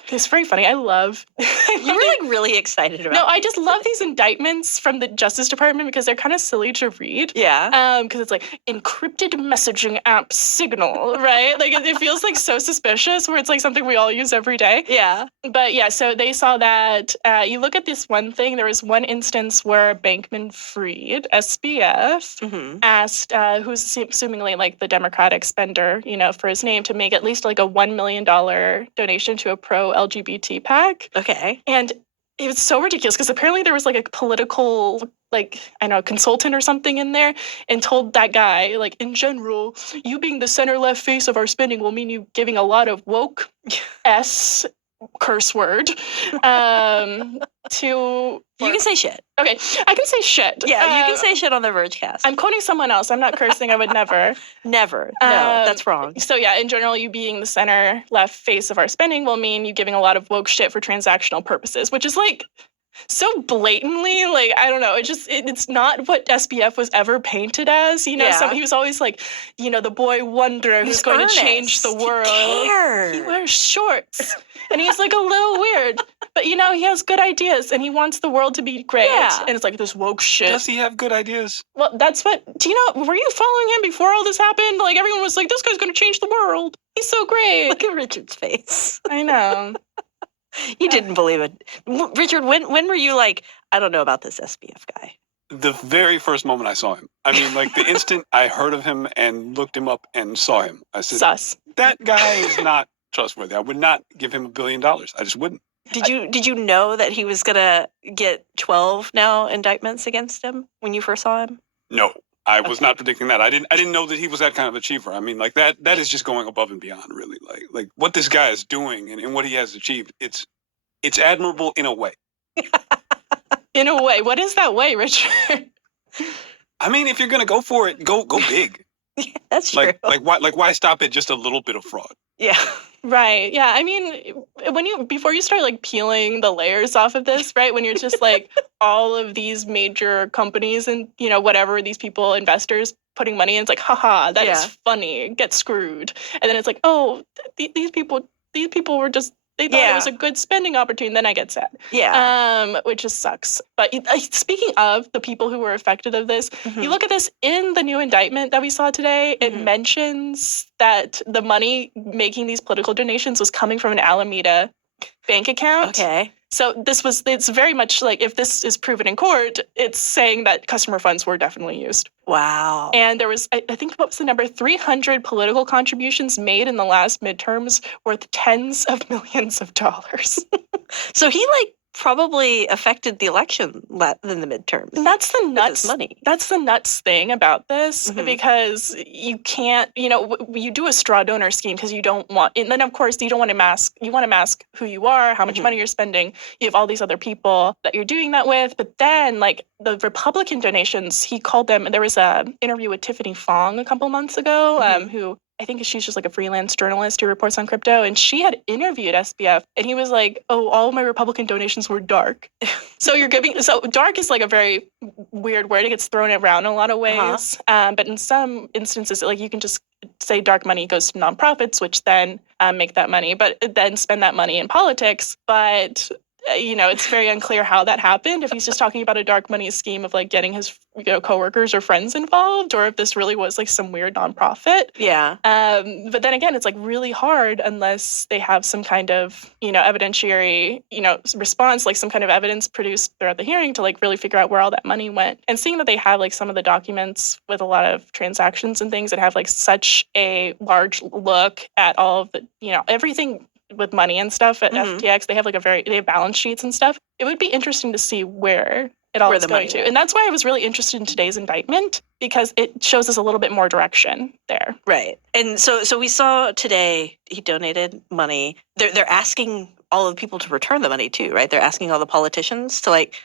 it's very funny. You were really excited about it. No, I just love these indictments from the Justice Department because they're kind of silly to read. Yeah. Because it's like encrypted messaging app Signal, right? Like it feels like so suspicious where it's like something we all use every day. Yeah. But yeah, so they saw that. You look at this one thing. There was one instance where Bankman-Fried, SBF, asked who's assumingly like the Democratic spender, for his name to make at least like a $1 million donation to a pro-LGBT PAC. Okay. And it was so ridiculous because apparently there was like a political, consultant or something in there and told that guy, in general, you being the center-left face of our spending will mean you giving a lot of woke curse word to... You can say shit. Okay, I can say shit. Yeah, you can say shit on the Vergecast. I'm quoting someone else. I'm not cursing. I would never. Never. No, that's wrong. So yeah, in general, you being the center left face of our spending will mean you giving a lot of woke shit for transactional purposes, which is so blatantly, I don't know. It's not what SBF was ever painted as. He was always the boy wonder who's going to change the world. He wears shorts and he's a little weird, but he has good ideas and he wants the world to be great. Yeah. And it's this woke shit. Does he have good ideas? Well, that's what, were you following him before all this happened? Everyone was this guy's going to change the world. He's so great. Look at Richard's face. I know. You didn't believe it. Richard, when were you I don't know about this SBF guy? The very first moment I saw him. I mean, the instant I heard of him and looked him up and saw him, I said, sus. That guy is not trustworthy. I would not give him $1 billion. I just wouldn't. Did you know that he was going to get 12 now indictments against him when you first saw him? No. I was not predicting that. I didn't know that he was that kind of achiever. I mean, that is just going above and beyond, really. Like what this guy is doing and what he has achieved. It's admirable in a way. In a way, what is that way, Richard? I mean, if you're gonna go for it, go big. Yeah, that's true. Why stop at just a little bit of fraud? Yeah. Right. Yeah. I mean, before you start peeling the layers off of this, right? When you're just all of these major companies and whatever these people, investors putting money in, it's haha, that is funny. Get screwed. And then it's these people were just. They thought it was a good spending opportunity. Then I get sad. Yeah. Which just sucks. But speaking of the people who were affected of this, you look at this in the new indictment that we saw today. It mentions that the money making these political donations was coming from an Alameda bank account. Okay. So it's very much if this is proven in court, it's saying that customer funds were definitely used. Wow. And there was, I think, what was the number? 300 political contributions made in the last midterms worth tens of millions of dollars. So he probably affected the election in the midterms. And that's the nuts money. That's the nuts thing about this, because you can't, you do a straw donor scheme because you don't want, and then of course you don't want to mask. You want to mask who you are, how much money you're spending. You have all these other people that you're doing that with, but then like the Republican donations, he called them. There was a interview with Tiffany Fong a couple months ago, who I think she's just like a freelance journalist who reports on crypto, and she had interviewed SBF, and he was like, "Oh, all my Republican donations were dark." So dark is like a very weird word. It gets thrown around in a lot of ways, but in some instances, like you can just say dark money goes to nonprofits, which then make that money, but then spend that money in politics. But it's very unclear how that happened. If he's just talking about a dark money scheme of like getting his coworkers or friends involved, or if this really was like some weird nonprofit. Yeah. But then again, it's like really hard unless they have some kind of evidentiary response, like some kind of evidence produced throughout the hearing to like really figure out where all that money went. And seeing that they have like some of the documents with a lot of transactions and things that have like such a large look at all of the everything with money and stuff at FTX, they have like they have balance sheets and stuff. It would be interesting to see where it all is going to. And that's why I was really interested in today's indictment, because it shows us a little bit more direction there. Right. And so we saw today he donated money. They're asking all of the people to return the money too, right? They're asking all the politicians to like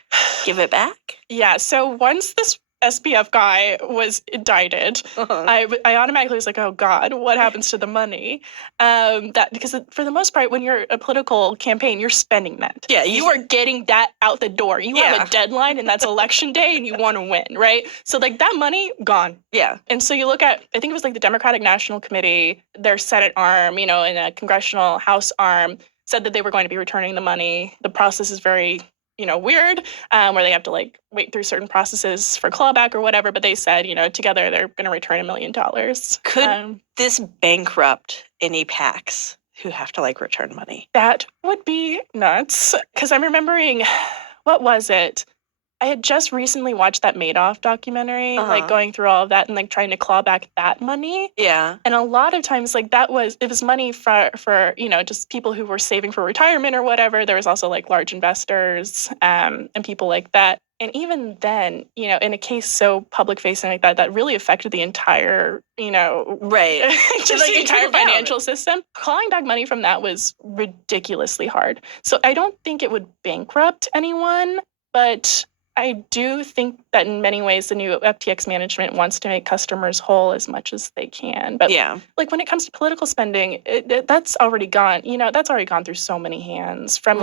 give it back. Yeah. So once this SBF guy was indicted, I automatically was like, oh God, what happens to the money? Because for the most part, when you're a political campaign, you're spending that. Yeah, you are getting that out the door. You have a deadline, and that's election day, and you want to win, right? So like that money gone. Yeah. And so you look at, I think it was like the Democratic National Committee, their Senate arm, and a congressional House arm said that they were going to be returning the money. The process is very weird, where they have to like wait through certain processes for clawback or whatever. But they said, together they're going to return $1 million. Could this bankrupt any PACs who have to like return money? That would be nuts. Because I'm remembering, what was it? I had just recently watched that Madoff documentary, like going through all of that and like trying to claw back that money. Yeah. And a lot of times like it was money for just people who were saving for retirement or whatever. There was also like large investors and people like that. And even then, in a case so public facing like that really affected the entire, right. just like the entire financial system. Clawing back money from that was ridiculously hard. So I don't think it would bankrupt anyone, but I do think that in many ways the new FTX management wants to make customers whole as much as they can. But like when it comes to political spending, that's already gone. That's already gone through so many hands from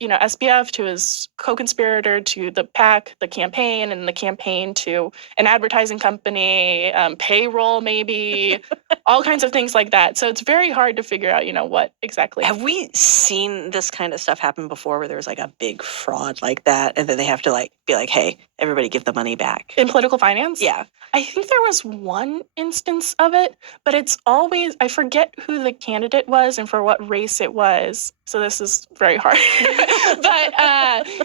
SBF to his co-conspirator to the PAC, the campaign, and the campaign to an advertising company, payroll maybe, all kinds of things like that. So it's very hard to figure out, what exactly. Have we seen this kind of stuff happen before where there was like a big fraud like that and then they have to like be like, hey, everybody give the money back? In political finance? Yeah. I think there was one instance of it, but it's always, I forget who the candidate was and for what race it was. So this is very hard.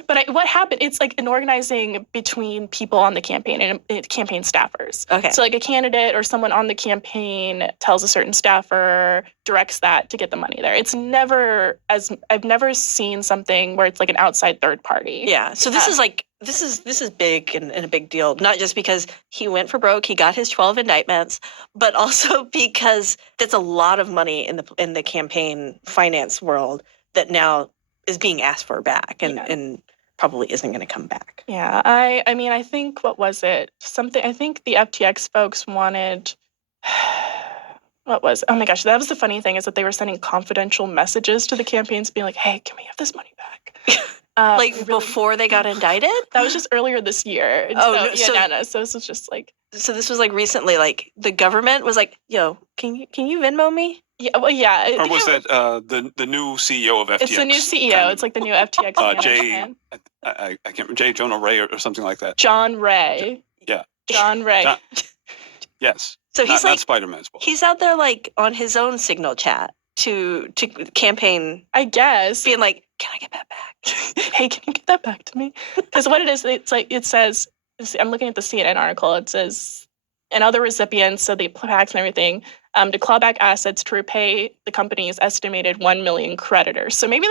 but what happened, it's like an organizing between people on the campaign and campaign staffers. Okay. So like a candidate or someone on the campaign tells a certain staffer, directs that to get the money there. It's never I've never seen something where it's like an outside third party. Yeah. So this is like, this is big and a big deal, not just because he went for broke, he got his 12 indictments, but also because that's a lot of money in the campaign finance world that now is being asked for back and probably isn't going to come back. Yeah. I mean, I think, what was it? I think the FTX folks wanted, what was, oh my gosh, that was the funny thing, is that they were sending confidential messages to the campaigns being like, hey, can we have this money back? Before they got indicted? That was just earlier this year. No. So this was just like. So this was like recently, like the government was like, yo, can you Venmo me? Yeah, well, yeah. Or was that the new CEO of FTX? It's the new CEO. It's like the new FTX. Jay, I can't remember, Jay Jonah Ray or something like that. John Ray. Yeah. John Ray. Yes. So he's not Spider-Man's fault. He's out there like on his own Signal chat to campaign. I guess. Being like, can I get that back? Hey, can you get that back to me? Because what it is, it's like, it says, I'm looking at the CNN article. It says and other recipients, so the PACs and everything, to claw back assets to repay the company's estimated 1 million creditors. So maybe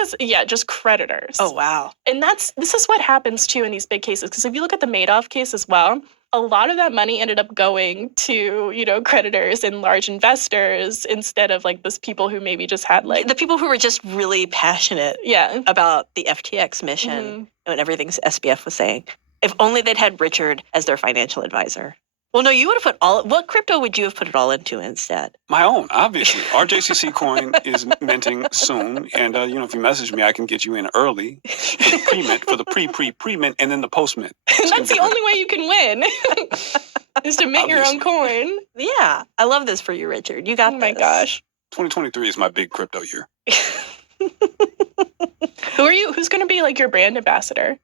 just creditors. Oh, wow. And this is what happens too in these big cases. Because if you look at the Madoff case as well, a lot of that money ended up going to, creditors and large investors instead of like those people who maybe just had like the people who were just really passionate about the FTX mission and everything SBF was saying. If only they'd had Richard as their financial advisor. Well, no, you would have put what crypto would you have put it all into instead? My own, obviously. RJCC coin is minting soon. And, if you message me, I can get you in early for the pre-mint, for the pre-mint, and then the post-mint. That's the only way you can win, is to mint your own coin. Yeah. I love this for you, Richard. You got this. Oh, my gosh. 2023 is my big crypto year. Who's going to be like your brand ambassador?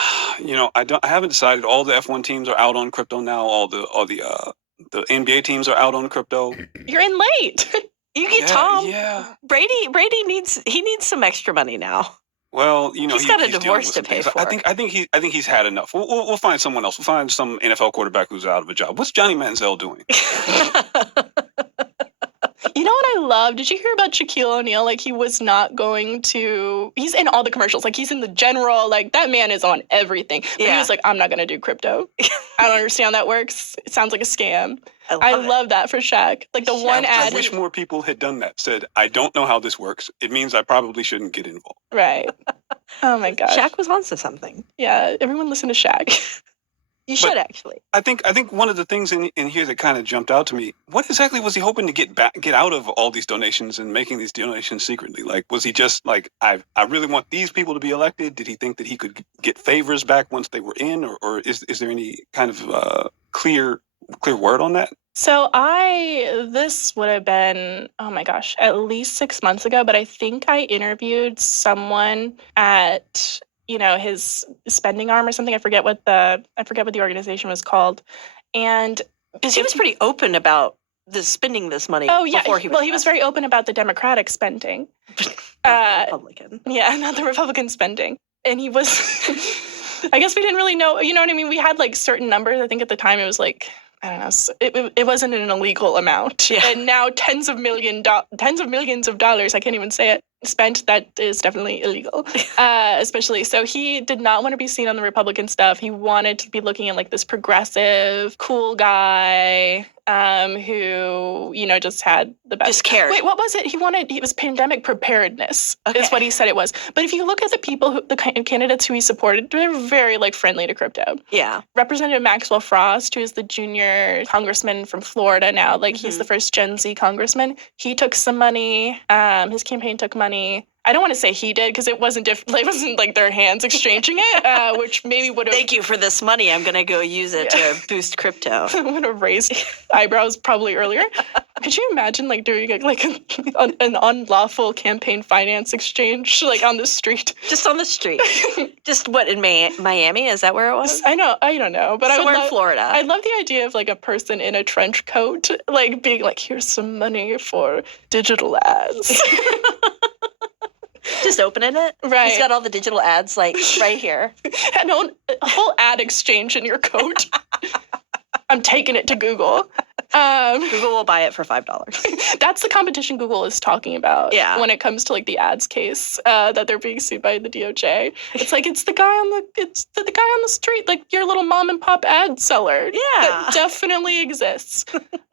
I haven't decided. All the F1 teams are out on crypto now. All the NBA teams are out on crypto. You're in late. You get Tom. Yeah. Brady needs some extra money now. Well, he's got a divorce to pay for. I think he's had enough. We'll find someone else. We'll find some NFL quarterback who's out of a job. What's Johnny Manziel doing? You know what I love? Did you hear about Shaquille O'Neal? Like, he was not going to... He's in all the commercials. Like, he's in the general... Like, that man is on everything. But he was like, I'm not going to do crypto. I don't understand how that works. It sounds like a scam. I love that for Shaq. Like, the one ad... I wish more people had done that. Said, I don't know how this works. It means I probably shouldn't get involved. Right. Oh, my gosh. Shaq was onto something. Yeah, everyone listen to Shaq. You should actually. I think one of the things in here that kind of jumped out to me, what exactly was he hoping to get out of all these donations and making these donations secretly? Like, was he just like, I really want these people to be elected? Did he think that he could get favors back once they were in, or is there any kind of clear word on that? So this would have been, oh my gosh, at least 6 months ago, but I think I interviewed someone at his spending arm or something. I forget what the organization was called. And because he was pretty open about spending this money. Oh yeah. Before he was very open about the Democratic spending. Republican. Yeah, not the Republican spending. And he was, I guess we didn't really know, you know what I mean? We had like certain numbers. I think at the time it was like, I don't know, it wasn't an illegal amount. Yeah. And now tens of millions of dollars, I can't even say it, spent, that is definitely illegal, especially. So he did not want to be seen on the Republican stuff. He wanted to be looking at like this progressive, cool guy who, just had the best. Just cared. Wait, what was it? He was pandemic preparedness is what he said it was. But if you look at the people, the kind of candidates who he supported, they're very like friendly to crypto. Yeah. Representative Maxwell Frost, who is the junior congressman from Florida now, like he's the first Gen Z congressman. He took some money. His campaign took money. I don't want to say he did because it wasn't it wasn't like their hands exchanging it, which maybe would have. Thank you for this money. I'm going to go use it to boost crypto. I would have raised eyebrows probably earlier. Could you imagine like doing like an unlawful campaign finance exchange like on the street? Just on the street. Just what, in Miami? Is that where it was? I don't know, but somewhere in Florida. I love the idea of like a person in a trench coat like being like, here's some money for digital ads. Just opening it. Right. He's got all the digital ads like right here. And a whole ad exchange in your coat. I'm taking it to Google. Google will buy it for $5. That's the competition Google is talking about. Yeah. When it comes to like the ads case that they're being sued by the DOJ, it's like it's the guy on the street, like your little mom and pop ad seller. Yeah. That definitely exists.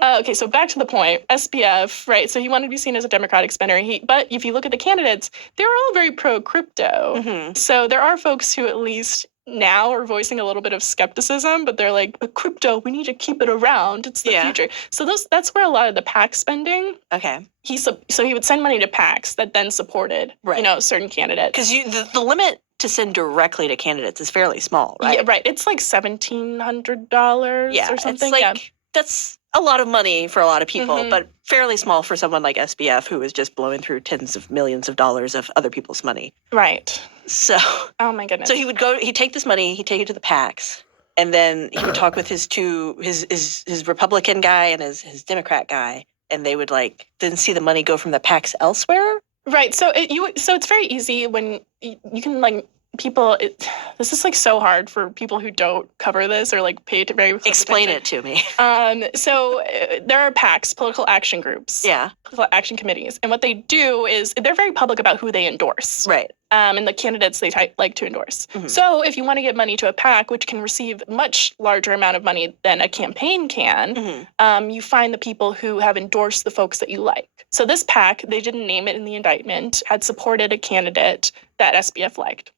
Okay, so back to the point. SBF, right? So he wanted to be seen as a Democratic spender. But if you look at the candidates, they're all very pro crypto. Mm-hmm. So there are folks who at least now are voicing a little bit of skepticism, but they're like, but crypto, we need to keep it around. It's the future. So that's where a lot of the PAC spending. Okay. So he would send money to PACs that then supported, certain candidates. Because the limit to send directly to candidates is fairly small, right? Yeah, right. It's like $1,700 or something. It's like, that's a lot of money for a lot of people, but fairly small for someone like SBF who is just blowing through tens of millions of dollars of other people's money. Right. So. Oh my goodness. So he'd take this money, he'd take it to the PACs, and then he would talk with his Republican guy and his Democrat guy, and they would like then see the money go from the PACs elsewhere. Right. So it's very easy when you can like people, this is like so hard for people who don't cover this or like pay very close Explain attention. it to me. So there are PACs, political action groups. Yeah. Political action committees. And what they do is they're very public about who they endorse. Right. And the candidates they like to endorse. So if you want to give money to a PAC, which can receive much larger amount of money than a campaign can, you find the people who have endorsed the folks that you like. So this PAC, they didn't name it in the indictment, had supported a candidate that SBF liked.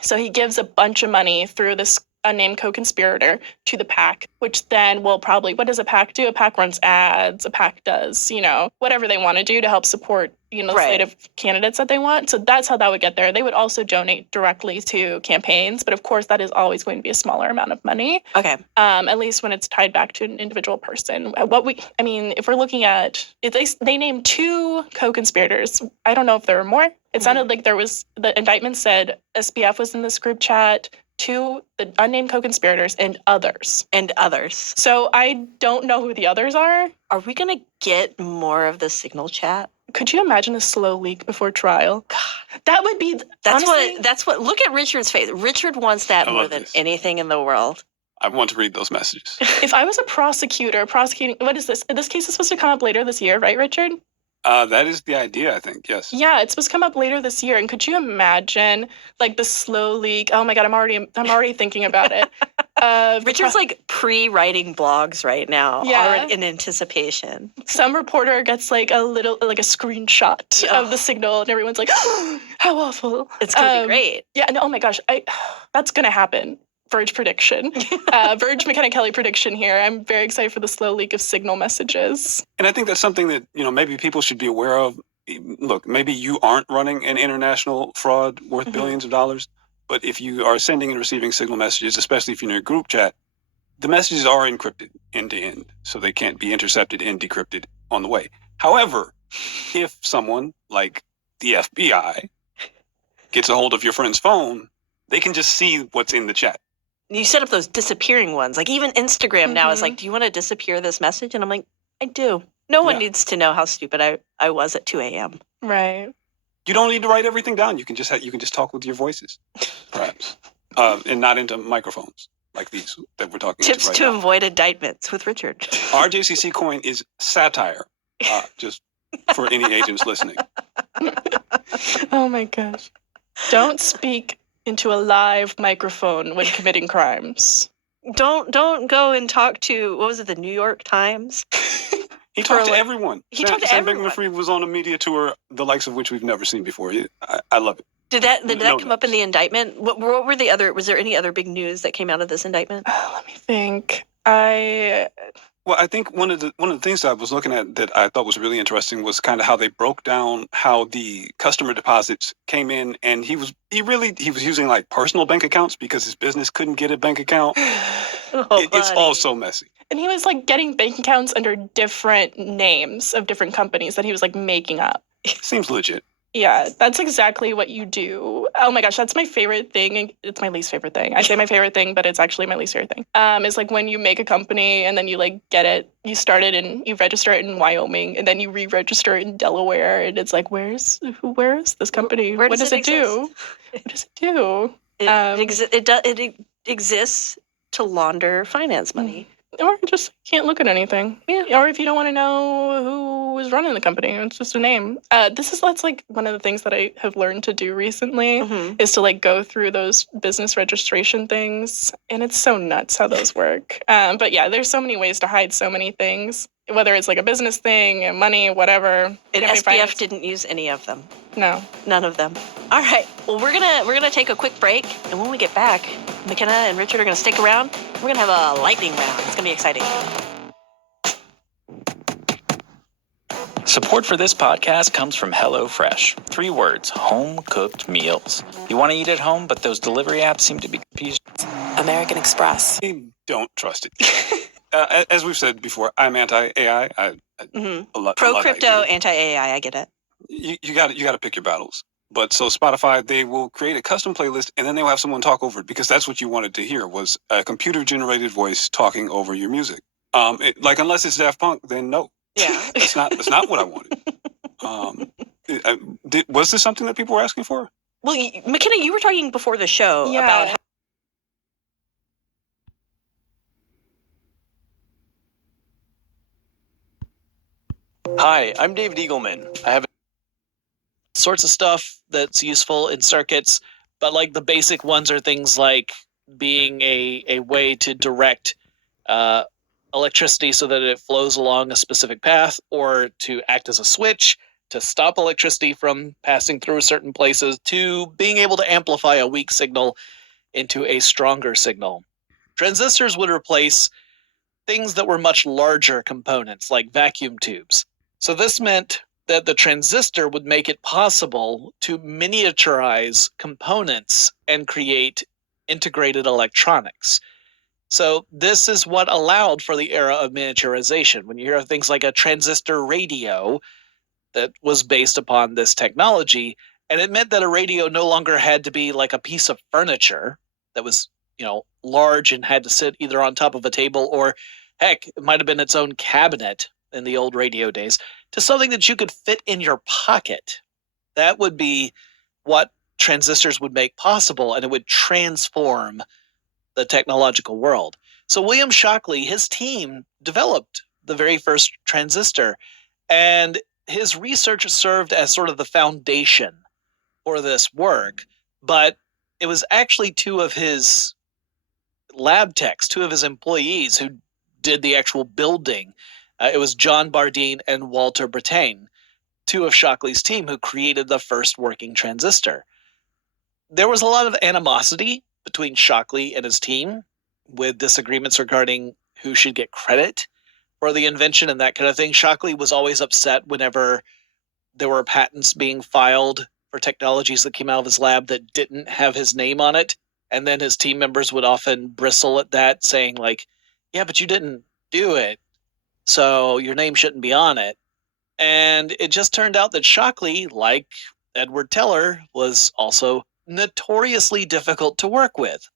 So he gives a bunch of money through this unnamed co-conspirator to the PAC, which then will probably, what does a PAC do? A PAC runs ads, a PAC does, whatever they want to do to help support, the slate of candidates that they want. So that's how that would get there. They would also donate directly to campaigns, but of course that is always going to be a smaller amount of money. Okay. At least when it's tied back to an individual person. If we're looking at, they named 2 co-conspirators. I don't know if there were more. It sounded like the indictment said SBF was in this group chat, 2 the unnamed co-conspirators, and others. So I don't know who the others are. Are we going to get more of the Signal chat? Could you imagine a slow leak before trial? God, that would be. That's what. Look at Richard's face. Richard wants that more than anything in the world. I want to read those messages. If I was a prosecutor prosecuting, what is this? This case is supposed to come up later this year, right, Richard? That is the idea, I think. Yes. Yeah, it's supposed to come up later this year. And could you imagine, like, the slow leak? Oh my God, I'm already thinking about it. Richard's like pre-writing blogs right now, already in anticipation. Some reporter gets like a screenshot of the signal, and everyone's like, oh, "How awful!" It's gonna be great. Yeah, and oh my gosh, that's gonna happen. Verge prediction, Verge McKenna Kelly prediction here. I'm very excited for the slow leak of Signal messages. And I think that's something that, maybe people should be aware of. Look, maybe you aren't running an international fraud worth billions of dollars, but if you are sending and receiving Signal messages, especially if you're in a group chat, the messages are encrypted end to end, so they can't be intercepted and decrypted on the way. However, if someone like the FBI gets a hold of your friend's phone, they can just see what's in the chat. You set up those disappearing ones. Like even Instagram now is like, do you want to disappear this message? And I'm like, I do. No one needs to know how stupid I was at 2 a.m. Right. You don't need to write everything down. You can just talk with your voices, perhaps, and not into microphones like these that we're talking Tips right to now. avoid indictments with Richard. RJCC coin is satire, just for any agents listening. Oh my gosh. Don't speak into a live microphone when committing crimes. Don't go and talk to, what was it, the New York Times? He talked to everyone. Talked to Sam everyone. Bankman-Fried was on a media tour, the likes of which we've never seen before. I love it. Did that come up in the indictment? What were the other, was there any other big news that came out of this indictment? Let me think. Well, I think one of the things that I was looking at that I thought was really interesting was kind of how they broke down how the customer deposits came in, and he was using like personal bank accounts because his business couldn't get a bank account. It's all so messy. And he was like getting bank accounts under different names of different companies that he was like making up. Seems legit. Yeah, that's exactly what you do. Oh my gosh, that's my favorite thing. It's my least favorite thing. I say my favorite thing, but it's actually my least favorite thing. It's like when you make a company and then you like get it, you start it and you register it in Wyoming and then you re-register it in Delaware, and it's like, where is this company? Where what does it do? What does it do? It exists to launder finance money. Or just can't look at anything. Yeah. Or if you don't want to know who is running the company, it's just a name. That's like one of the things that I have learned to do recently is to like go through those business registration things. And it's so nuts how those work. But yeah, there's so many ways to hide so many things, whether it's like a business thing, money, whatever. And SBF didn't use any of them. No. None of them. All right. Well, we're gonna take a quick break, and when we get back, McKenna and Richard are gonna stick around. We're gonna have a lightning round. It's gonna be exciting. Support for this podcast comes from HelloFresh. 3 words: home-cooked meals. You want to eat at home, but those delivery apps seem to be confused. American Express. I don't trust it. As we've said before, I'm anti-AI. Pro-crypto, anti-AI. I get it. You got to pick your battles. But so Spotify, they will create a custom playlist, and then they will have someone talk over it, because that's what you wanted to hear, was a computer-generated voice talking over your music. Unless it's Daft Punk, then no. Yeah, that's not what I wanted. Was this something that people were asking for? Well, McKenna, you were talking before the show about how Hi, I'm David Eagleman. I have sorts of stuff that's useful in circuits, but like the basic ones are things like being a way to direct electricity so that it flows along a specific path, or to act as a switch to stop electricity from passing through certain places, to being able to amplify a weak signal into a stronger signal. Transistors would replace things that were much larger components, like vacuum tubes. So this meant that the transistor would make it possible to miniaturize components and create integrated electronics. So this is what allowed for the era of miniaturization. When you hear of things like a transistor radio that was based upon this technology, and it meant that a radio no longer had to be like a piece of furniture that was, large and had to sit either on top of a table, or heck, it might have been its own cabinet in the old radio days, to something that you could fit in your pocket. That would be what transistors would make possible, and it would transform the technological world. So William Shockley, his team, developed the very first transistor, and his research served as sort of the foundation for this work. But it was actually two of his lab techs, two of his employees, who did the actual building. It was John Bardeen and Walter Brattain, two of Shockley's team, who created the first working transistor. There was a lot of animosity between Shockley and his team, with disagreements regarding who should get credit for the invention and that kind of thing. Shockley was always upset whenever there were patents being filed for technologies that came out of his lab that didn't have his name on it. And then his team members would often bristle at that, saying like, yeah, but you didn't do it, so your name shouldn't be on it. And it just turned out that Shockley, like Edward Teller, was also notoriously difficult to work with.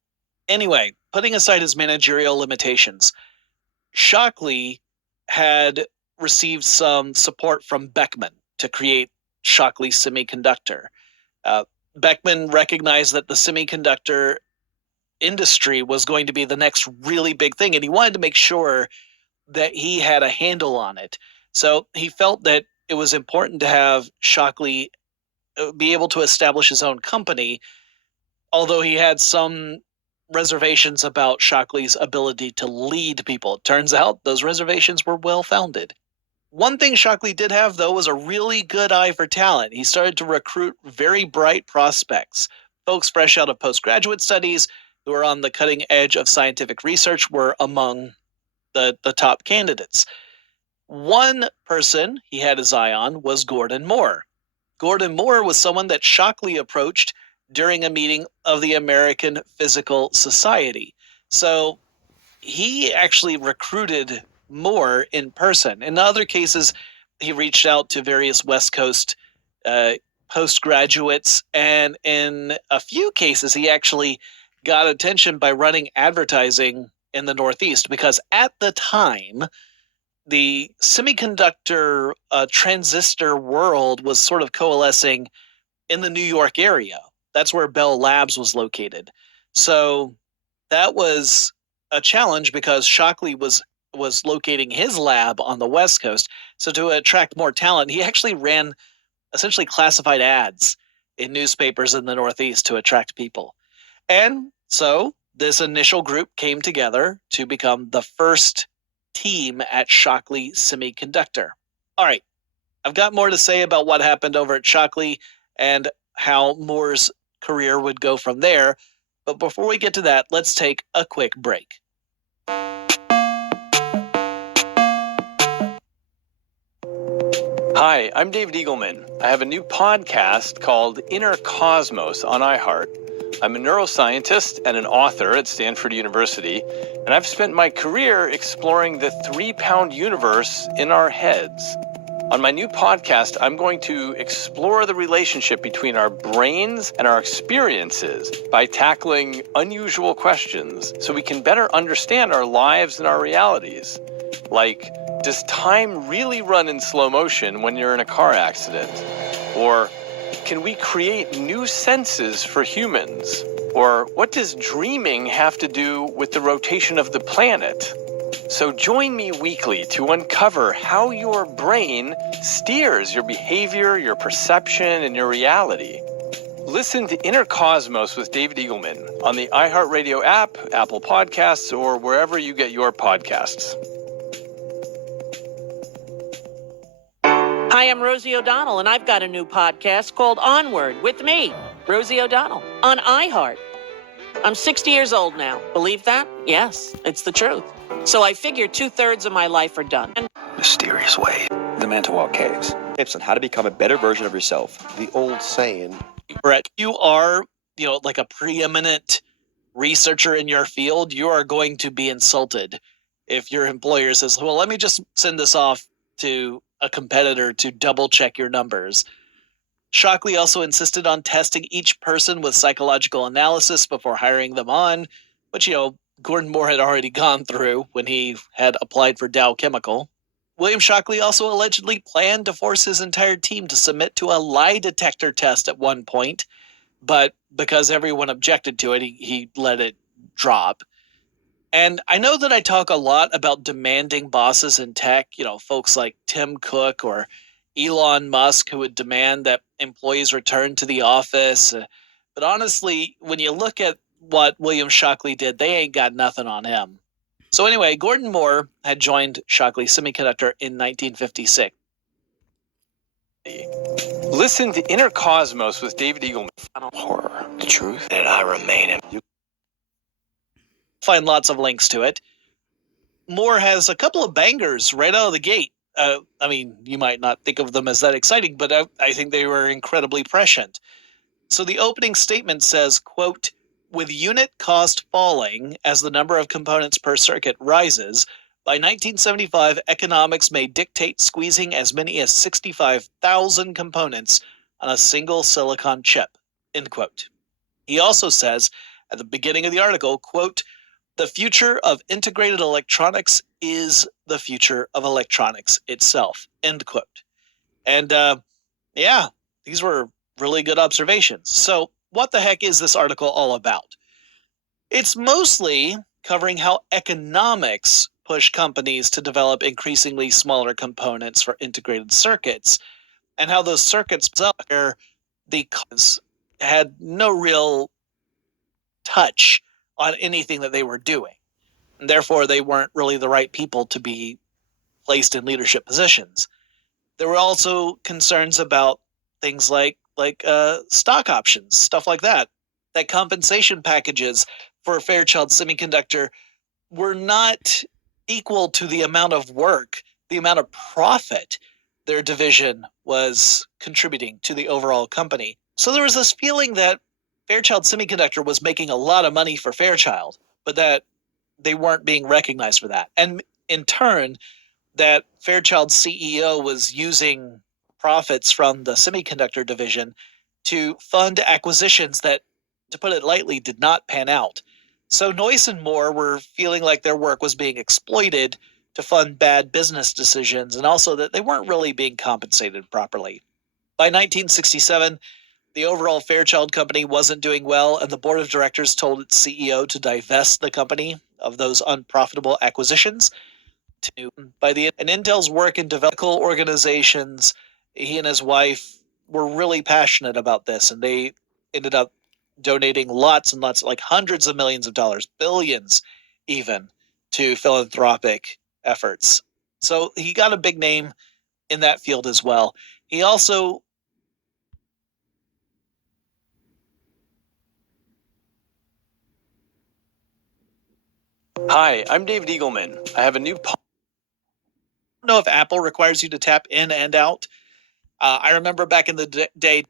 Anyway, putting aside his managerial limitations, Shockley had received some support from Beckman to create Shockley Semiconductor. Beckman recognized that the semiconductor industry was going to be the next really big thing, and he wanted to make sure that he had a handle on it. So he felt that it was important to have Shockley be able to establish his own company, although he had some reservations about Shockley's ability to lead people. It turns out those reservations were well-founded. One thing Shockley did have, though, was a really good eye for talent. He started to recruit very bright prospects. Folks fresh out of postgraduate studies who were on the cutting edge of scientific research were among the top candidates. One person he had his eye on was Gordon Moore. Gordon Moore was someone that Shockley approached during a meeting of the American Physical Society. So he actually recruited Moore in person. In other cases, he reached out to various West Coast postgraduates, and in a few cases, he actually got attention by running advertising in the Northeast, because at the time, the semiconductor transistor world was sort of coalescing in the New York area. That's where Bell Labs was located. So that was a challenge, because Shockley was locating his lab on the West Coast. So to attract more talent, he actually ran essentially classified ads in newspapers in the Northeast to attract people. And so this initial group came together to become the first team at Shockley Semiconductor. All right, I've got more to say about what happened over at Shockley and how Moore's career would go from there. But before we get to that, let's take a quick break. Hi, I'm David Eagleman. I have a new podcast called Inner Cosmos on iHeart. I'm a neuroscientist and an author at Stanford University, and I've spent my career exploring the 3-pound universe in our heads. On my new podcast, I'm going to explore the relationship between our brains and our experiences by tackling unusual questions so we can better understand our lives and our realities. Like, does time really run in slow motion when you're in a car accident? Or Can we create new senses for humans? Or what does dreaming have to do with the rotation of the planet? So join me weekly to uncover how your brain steers your behavior, your perception, and your reality. Listen to Inner Cosmos with David Eagleman on the iHeartRadio app, Apple Podcasts, or wherever you get your podcasts. Hi, I'm Rosie O'Donnell, and I've got a new podcast called Onward with me, Rosie O'Donnell, on iHeart. I'm 60 years old now. Believe that? Yes, it's the truth. So I figure 2/3 of my life are done. Mysterious way. The Manitowoc Caves. Tips on how to become a better version of yourself. The old saying. Brett, you are, like a preeminent researcher in your field, you are going to be insulted if your employer says, well, let me just send this off to a competitor to double check your numbers. Shockley also insisted on testing each person with psychological analysis before hiring them on, which, Gordon Moore had already gone through when he had applied for Dow Chemical. William Shockley also allegedly planned to force his entire team to submit to a lie detector test at one point, but because everyone objected to it, he let it drop. And I know that I talk a lot about demanding bosses in tech, folks like Tim Cook or Elon Musk, who would demand that employees return to the office. But honestly, when you look at what William Shockley did, they ain't got nothing on him. So anyway, Gordon Moore had joined Shockley Semiconductor in 1956. Listen to Inner Cosmos with David Eagleman. Horror. The truth. And I remain in. Find lots of links to it. Moore has a couple of bangers right out of the gate. You might not think of them as that exciting, but I think they were incredibly prescient. So the opening statement says, quote, with unit cost falling as the number of components per circuit rises, by 1975, economics may dictate squeezing as many as 65,000 components on a single silicon chip, end quote. He also says at the beginning of the article, quote, the future of integrated electronics is the future of electronics itself, end quote. And these were really good observations. So what the heck is this article all about? It's mostly covering how economics push companies to develop increasingly smaller components for integrated circuits, and how those circuits where the companies had no real touch on anything that they were doing. And therefore, they weren't really the right people to be placed in leadership positions. There were also concerns about things like stock options, stuff like that. That compensation packages for Fairchild Semiconductor were not equal to the amount of work, the amount of profit their division was contributing to the overall company. So there was this feeling that Fairchild Semiconductor was making a lot of money for Fairchild, but that they weren't being recognized for that. And in turn, that Fairchild's CEO was using profits from the semiconductor division to fund acquisitions that, to put it lightly, did not pan out. So Noyce and Moore were feeling like their work was being exploited to fund bad business decisions, and also that they weren't really being compensated properly. By 1967, the overall Fairchild company wasn't doing well, and the board of directors told its CEO to divest the company of those unprofitable acquisitions. And Intel's work in development organizations, he and his wife were really passionate about this, and they ended up donating lots and lots, like hundreds of millions of dollars, billions even, to philanthropic efforts. So he got a big name in that field as well. He also Hi, I'm David Eagleman. I have a new I don't know if Apple requires you to tap in and out. I remember back in the day,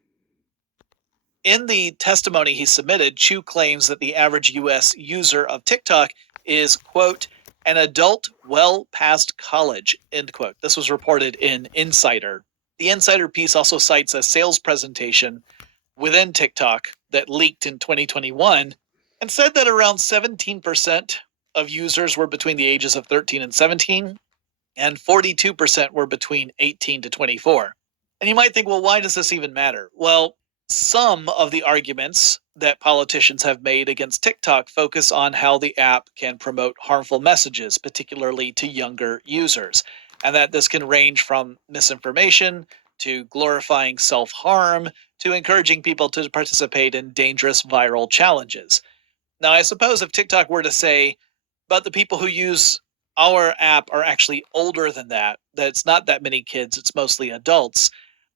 in the testimony he submitted, Chu claims that the average U.S. user of TikTok is, quote, an adult well past college, end quote. This was reported in Insider. The Insider piece also cites a sales presentation within TikTok that leaked in 2021 and said that around 17% of users were between the ages of 13 and 17, and 42% were between 18 to 24. And you might think, well, why does this even matter? Well, Some of the arguments that politicians have made against TikTok focus on how the app can promote harmful messages, particularly to younger users, and that this can range from misinformation to glorifying self-harm to encouraging people to participate in dangerous viral challenges. Now, I suppose if TikTok were to say, but the people who use our app are actually older than that it's not that many kids, it's mostly adults,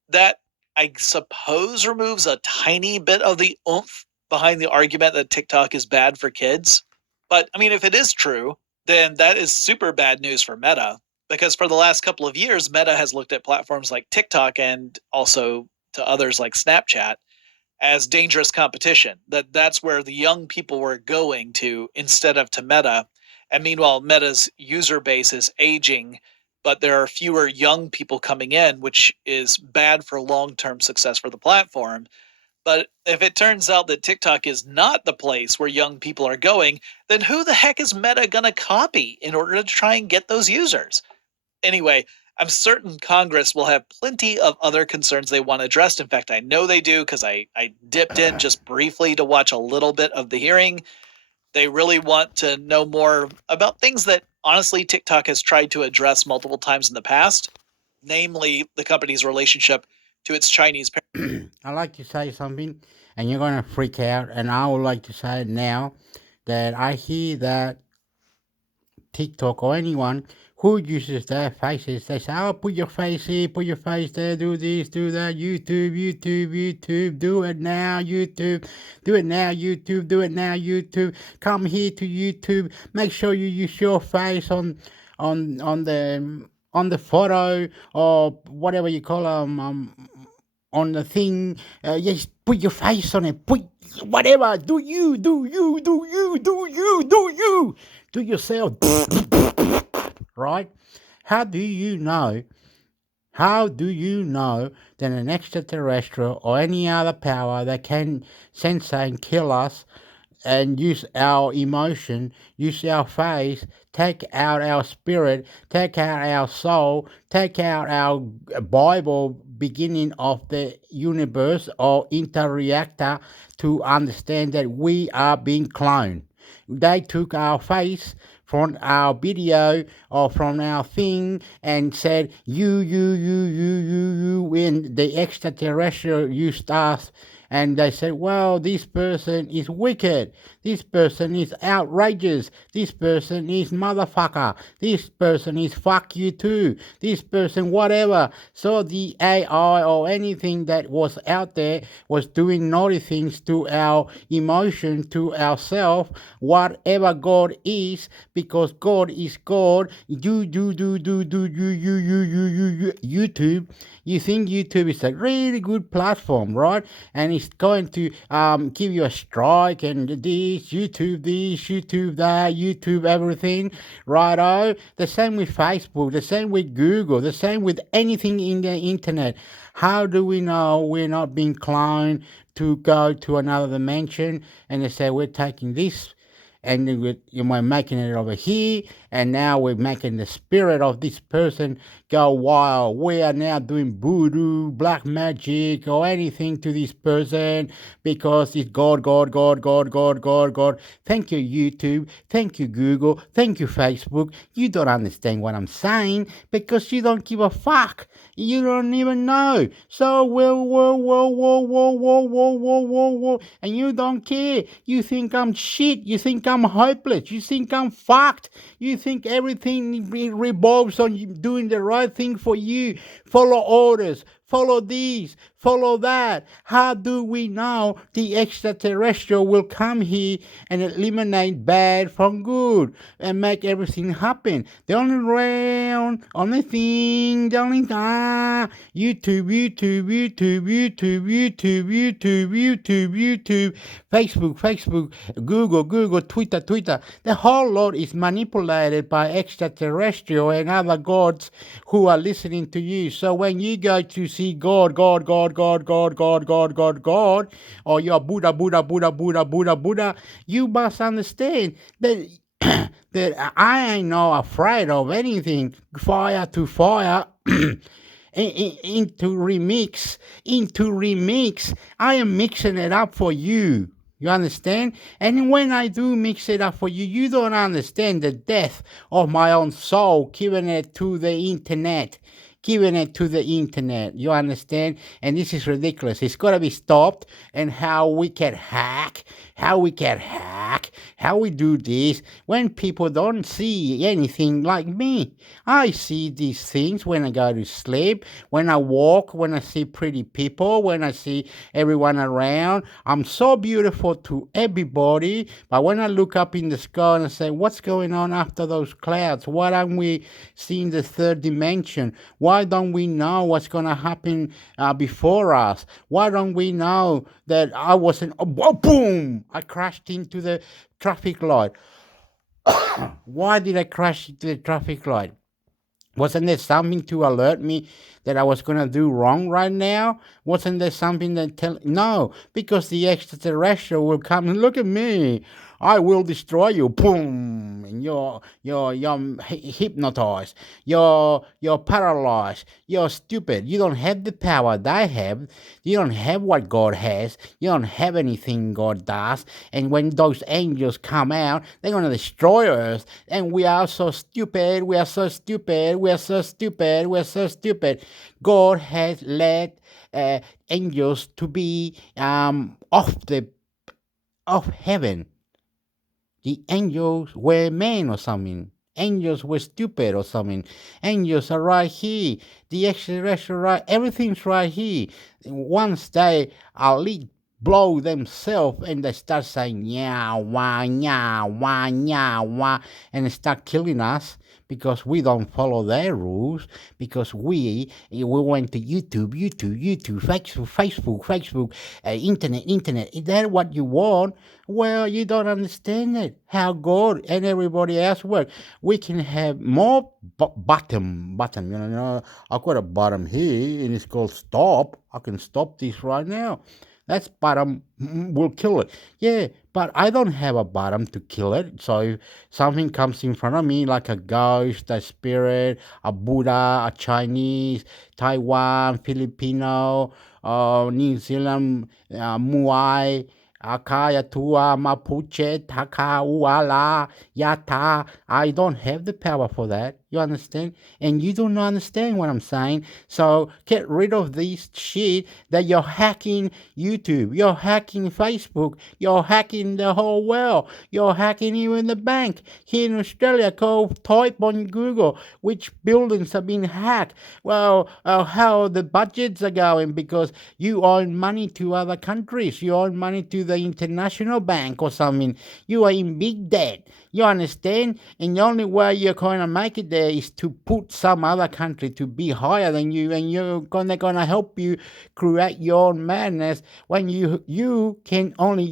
that I suppose removes a tiny bit of the oomph behind the argument that TikTok is bad for kids. But I mean, if it is true, then that is super bad news for Meta, because for the last couple of years, Meta has looked at platforms like TikTok and also to others like Snapchat as dangerous competition. That's where the young people were going to instead of to Meta. And meanwhile, Meta's user base is aging, but there are fewer young people coming in, which is bad for long-term success for the platform. But if it turns out that TikTok is not the place where young people are going, then who the heck is Meta going to copy in order to try and get those users? Anyway, I'm certain Congress will have plenty of other concerns they want addressed. In fact, I know they do because I dipped in just briefly to watch a little bit of the hearing. They really want to know more about things that, honestly, TikTok has tried to address multiple times in the past, namely the company's relationship to its Chinese parents. I'd like to say something, and you're going to freak out, and I would like to say it now, that I hear that TikTok or anyone who uses their faces, they say, oh, put your face here, put your face there, do this, do that, YouTube, do it now, YouTube, do it now, YouTube, do it now, YouTube, come here to YouTube, make sure you use your face on the photo or whatever you call them, on the thing, yes, put your face on it, put whatever, do yourself, right? How do you know that an extraterrestrial or any other power that can sensei and kill us and use our emotion, use our face, take out our spirit, take out our soul, take out our Bible beginning of the universe or interreactor to understand that we are being cloned? They took our face from our video or from our thing and said, you, when the extraterrestrial used us, and they said, well, this person is wicked, this person is outrageous, this person is motherfucker, this person is fuck you too, this person whatever. So the AI or anything that was out there was doing naughty things to our emotion, to ourself, whatever God is, because God is God. YouTube, you think YouTube is a really good platform, right? And it's going to give you a strike and this, YouTube that, YouTube everything, righto? The same with Facebook, the same with Google, the same with anything in the internet. How do we know we're not being cloned to go to another dimension? And they say, we're taking this and we're making it over here, and now we're making the spirit of this person go wild. We are now doing voodoo, black magic, or anything to this person because it's God. Thank you, YouTube. Thank you, Google. Thank you, Facebook. You don't understand what I'm saying because you don't give a fuck. You don't even know. So, whoa, and you don't care. You think I'm shit. You think I'm hopeless. You think I'm fucked. You think everything revolves on you doing the right thing for you. Follow orders. Follow these, follow that. How do we know the extraterrestrial will come here and eliminate bad from good and make everything happen? The only thing, YouTube, Facebook, Google, Twitter. The whole lot is manipulated by extraterrestrial and other gods who are listening to you. So when you go to see God, or your Buddha, you must understand that that I ain't not afraid of anything. Fire to fire. into remix. I am mixing it up for you. You understand? And when I do mix it up for you, you don't understand the depth of my own soul giving it to the internet. Giving it to the internet. You understand? And this is ridiculous. It's got to be stopped. And how we can hack, how we do this when people don't see anything like me. I see these things when I go to sleep, when I walk, when I see pretty people, when I see everyone around. I'm so beautiful to everybody. But when I look up in the sky and I say, what's going on after those clouds? Why aren't we seeing the third dimension? Why don't we know what's going to happen before us? Why don't we know that I wasn't... Oh, boom! I crashed into the traffic light. Why did I crash into the traffic light? Wasn't there something to alert me that I was going to do wrong right now? Wasn't there something that No, because the extraterrestrial will come and look at me. I will destroy you. Boom! And you're hypnotized. You're paralyzed. You're stupid. You don't have the power they have. You don't have what God has. You don't have anything God does. And when those angels come out, they're going to destroy Earth. And we are so stupid. We are so stupid. We are so stupid. We are so stupid. God has led angels to be off heaven. The angels were men or something. Angels were stupid or something. Angels are right here. The extraterrestrial right. Everything's right here. Once they blow themselves and they start saying yeah wah yeah wah yeah wah, and they start killing us because we don't follow their rules, because we went to YouTube, Facebook, internet. Is that what you want? Well, you don't understand it. How God and everybody else work. We can have more bottom. You know, I've got a bottom here, and it's called stop. I can stop this right now. That's bottom will kill it. Yeah, but I don't have a bottom to kill it. So if something comes in front of me like a ghost, a spirit, a Buddha, a Chinese, Taiwan, Filipino, New Zealand, Muay, Akaya Tua, Mapuche, Taka, Uala, Yata. I don't have the power for that. You understand? And you don't understand what I'm saying. So get rid of this shit that you're hacking YouTube, you're hacking Facebook, you're hacking the whole world, you're hacking even the bank. Here in Australia, go type on Google which buildings have been hacked. Well, how the budgets are going because you owe money to other countries. You owe money to the international bank or something. You are in big debt. You understand? And the only way you're going to make it there is to put some other country to be higher than you, and they're gonna help you create your own madness when you can only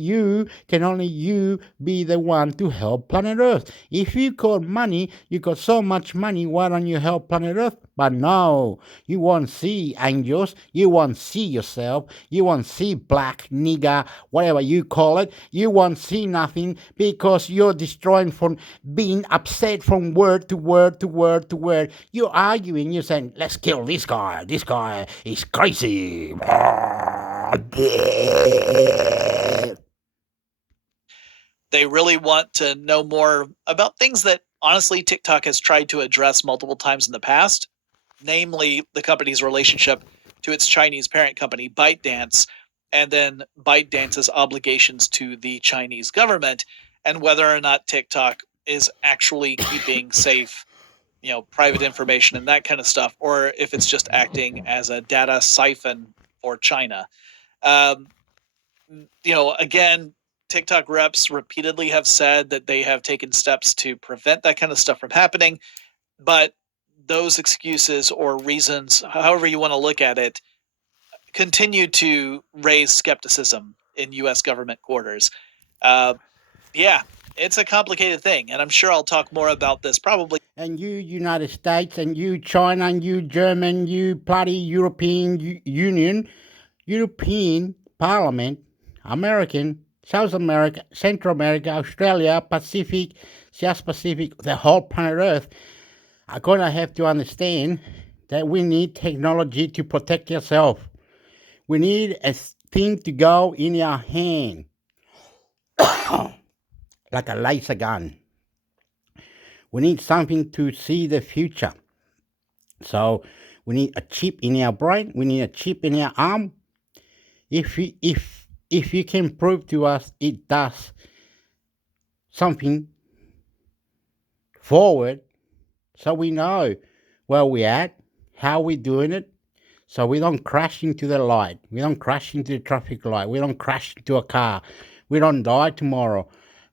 be the one to help planet Earth. If you got money, you got so much money, why don't you help planet Earth? But no, you won't see angels, you won't see yourself, you won't see black, nigger, whatever you call it, you won't see nothing because you're destroying from being upset from word to word to word to word. You're arguing, you're saying, let's kill this guy is crazy. They really want to know more about things that, honestly, TikTok has tried to address multiple times in the past, namely the company's relationship to its Chinese parent company, ByteDance, and then ByteDance's obligations to the Chinese government, and whether or not TikTok is actually keeping safe, private information and that kind of stuff, or if it's just acting as a data siphon for China. Again, TikTok reps repeatedly have said that they have taken steps to prevent that kind of stuff from happening, but those excuses or reasons, however you want to look at it, continue to raise skepticism in U.S. government quarters. It's a complicated thing, and I'm sure I'll talk more about this probably. And you United States, and you China, and you German, you bloody European Union, European Parliament, American, South America, Central America, Australia, Pacific, South Pacific, the whole planet Earth are going to have to understand that we need technology to protect yourself. We need a thing to go in your hand, like a laser gun. We need something to see the future. So we need a chip in our brain. We need a chip in our arm. If you can prove to us it does something forward, so we know where we're at, how we're doing it, so we don't crash into the light, we don't crash into the traffic light, we don't crash into a car, we don't die tomorrow.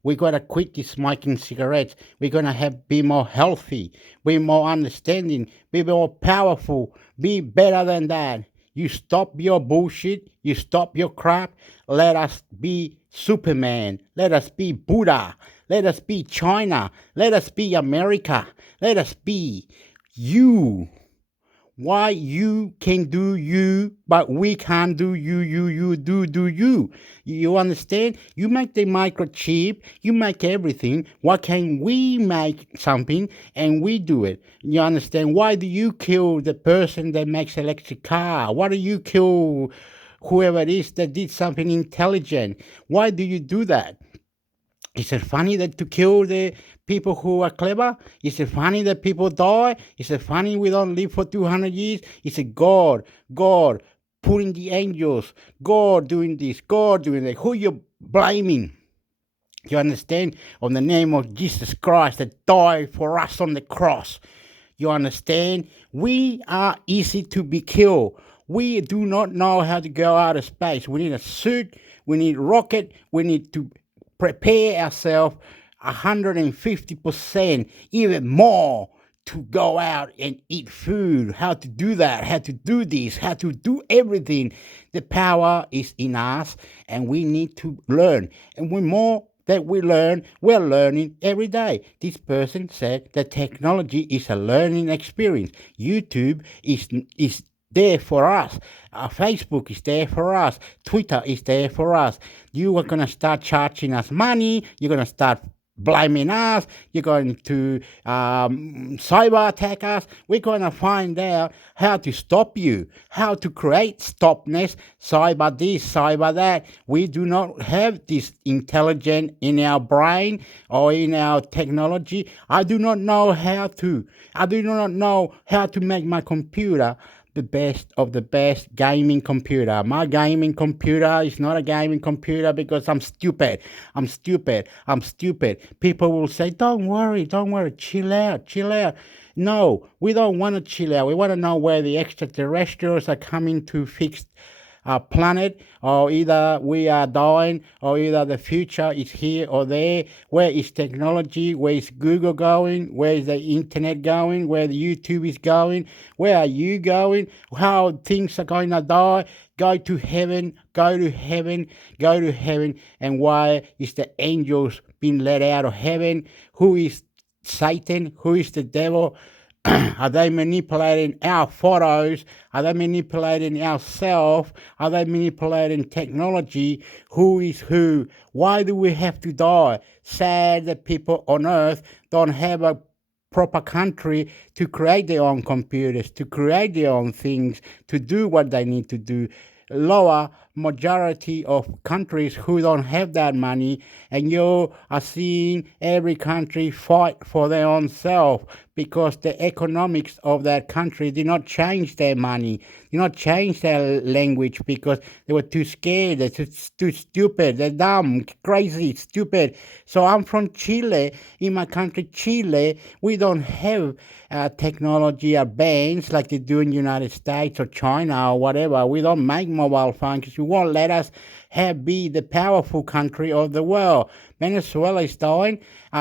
We got to quit this smoking cigarettes. We're going to be more healthy, be more understanding, be more powerful, be better than that. You stop your bullshit, you stop your crap. Let us be Superman, let us be Buddha, let us be China, let us be America, let us be you. Why you can do you, but we can't do you do you. You understand? You make the microchip, you make everything. Why can't we make something and we do it? You understand? Why do you kill the person that makes electric car? Why do you kill whoever it is that did something intelligent? Why do you do that? Is it funny that to kill the people who are clever? Is it funny that people die? Is it funny we don't live for 200 years? Is it God putting the angels, God doing this, God doing that? Who you blaming? You understand? On the name of Jesus Christ that died for us on the cross. You understand? We are easy to be killed. We do not know how to go out of space. We need a suit. We need a rocket. We need to prepare ourselves 150%, even more, to go out and eat food. How to do that, how to do this, how to do everything. The power is in us and we need to learn. And the more that we learn, we're learning every day. This person said that technology is a learning experience. YouTube is there for us. Facebook is there for us. Twitter is there for us. You are going to start charging us money. You're going to start blaming us. You're going to cyber attack us. We're going to find out how to stop you, how to create stopness, cyber this, cyber that. We do not have this intelligence in our brain or in our technology. I do not know how to. I do not know how to make my computer the best of the best gaming computer. My gaming computer is not a gaming computer because I'm stupid. People will say, don't worry, chill out. No, we don't want to chill out. We want to know where the extraterrestrials are coming to fix our planet, or either we are dying, or either the future is here or there. Where is technology? Where is Google going? Where is the internet going? Where the YouTube is going? Where are you going? How things are going to die? Go to heaven, go to heaven. And why is the angels being let out of heaven? Who is Satan? Who is the devil? Are they manipulating our photos? Are they manipulating ourselves? Are they manipulating technology? Who is who? Why do we have to die? Sad that people on earth don't have a proper country to create their own computers, to create their own things, to do what they need to do. Lower majority of countries who don't have that money, and you are seeing every country fight for their own self because the economics of that country did not change their money, did not change their language because they were too scared, they're too stupid, they're dumb, crazy, stupid. So I'm from Chile. In my country, Chile, we don't have technology or bands like they do in the United States or China or whatever. We don't make mobile phones because you won't let us be the powerful country of the world. Venezuela is dying.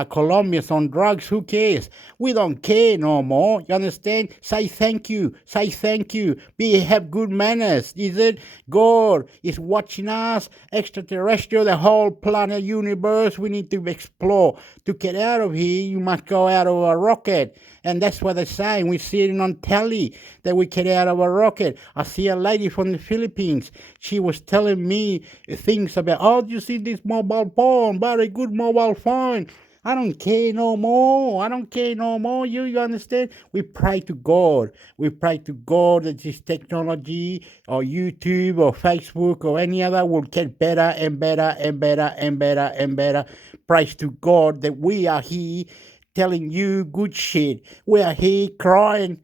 Colombia's on drugs. Who cares? We don't care no more. You understand? Say thank you. Say thank you. Have good manners. Is it? God is watching us. Extraterrestrial, the whole planet, universe. We need to explore. To get out of here, you must go out of a rocket. And that's what they're saying. We're seeing on telly that we get out of a rocket. I see a lady from the Philippines. She was telling me things about, oh, you see this mobile phone, very good mobile phone. I don't care no more. I don't care no more. You understand? We pray to God. We pray to God that this technology or YouTube or Facebook or any other will get better and better and better and better and better. Praise to God that we are here telling you good shit. We are here crying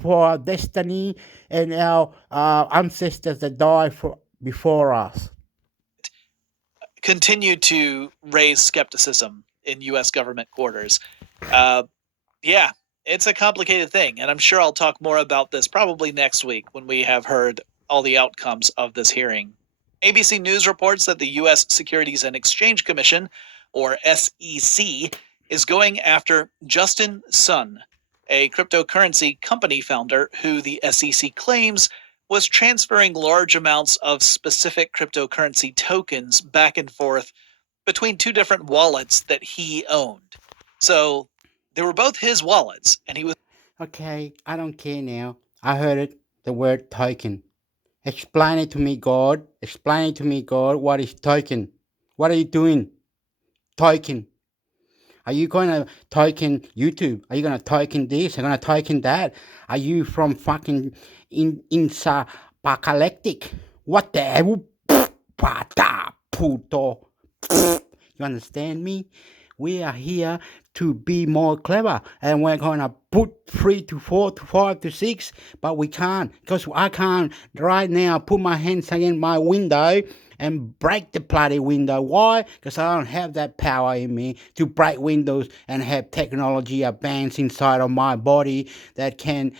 for our destiny and our ancestors that died before us. Continue to raise skepticism in U.S. government quarters. Yeah, it's a complicated thing, and I'm sure I'll talk more about this probably next week when we have heard all the outcomes of this hearing. ABC News reports that the U.S. Securities and Exchange Commission, or SEC, is going after Justin Sun, a cryptocurrency company founder who the SEC claims was transferring large amounts of specific cryptocurrency tokens back and forth between two different wallets that he owned. So they were both his wallets, and he was... Okay, I don't care now. I heard it, the word token. Explain it to me, God. Explain it to me, God. What is token? What are you doing? Token. Are you going to token YouTube? Are you going to token this? Are you going to token that? Are you from fucking apocalyptic? What the hell? Pata puto. You understand me? We are here to be more clever, and we're going to put 3 to 4 to 5 to 6, but we can't, because I can't right now put my hands against my window and break the bloody window. Why? Because I don't have that power in me to break windows and have technology advance inside of my body that can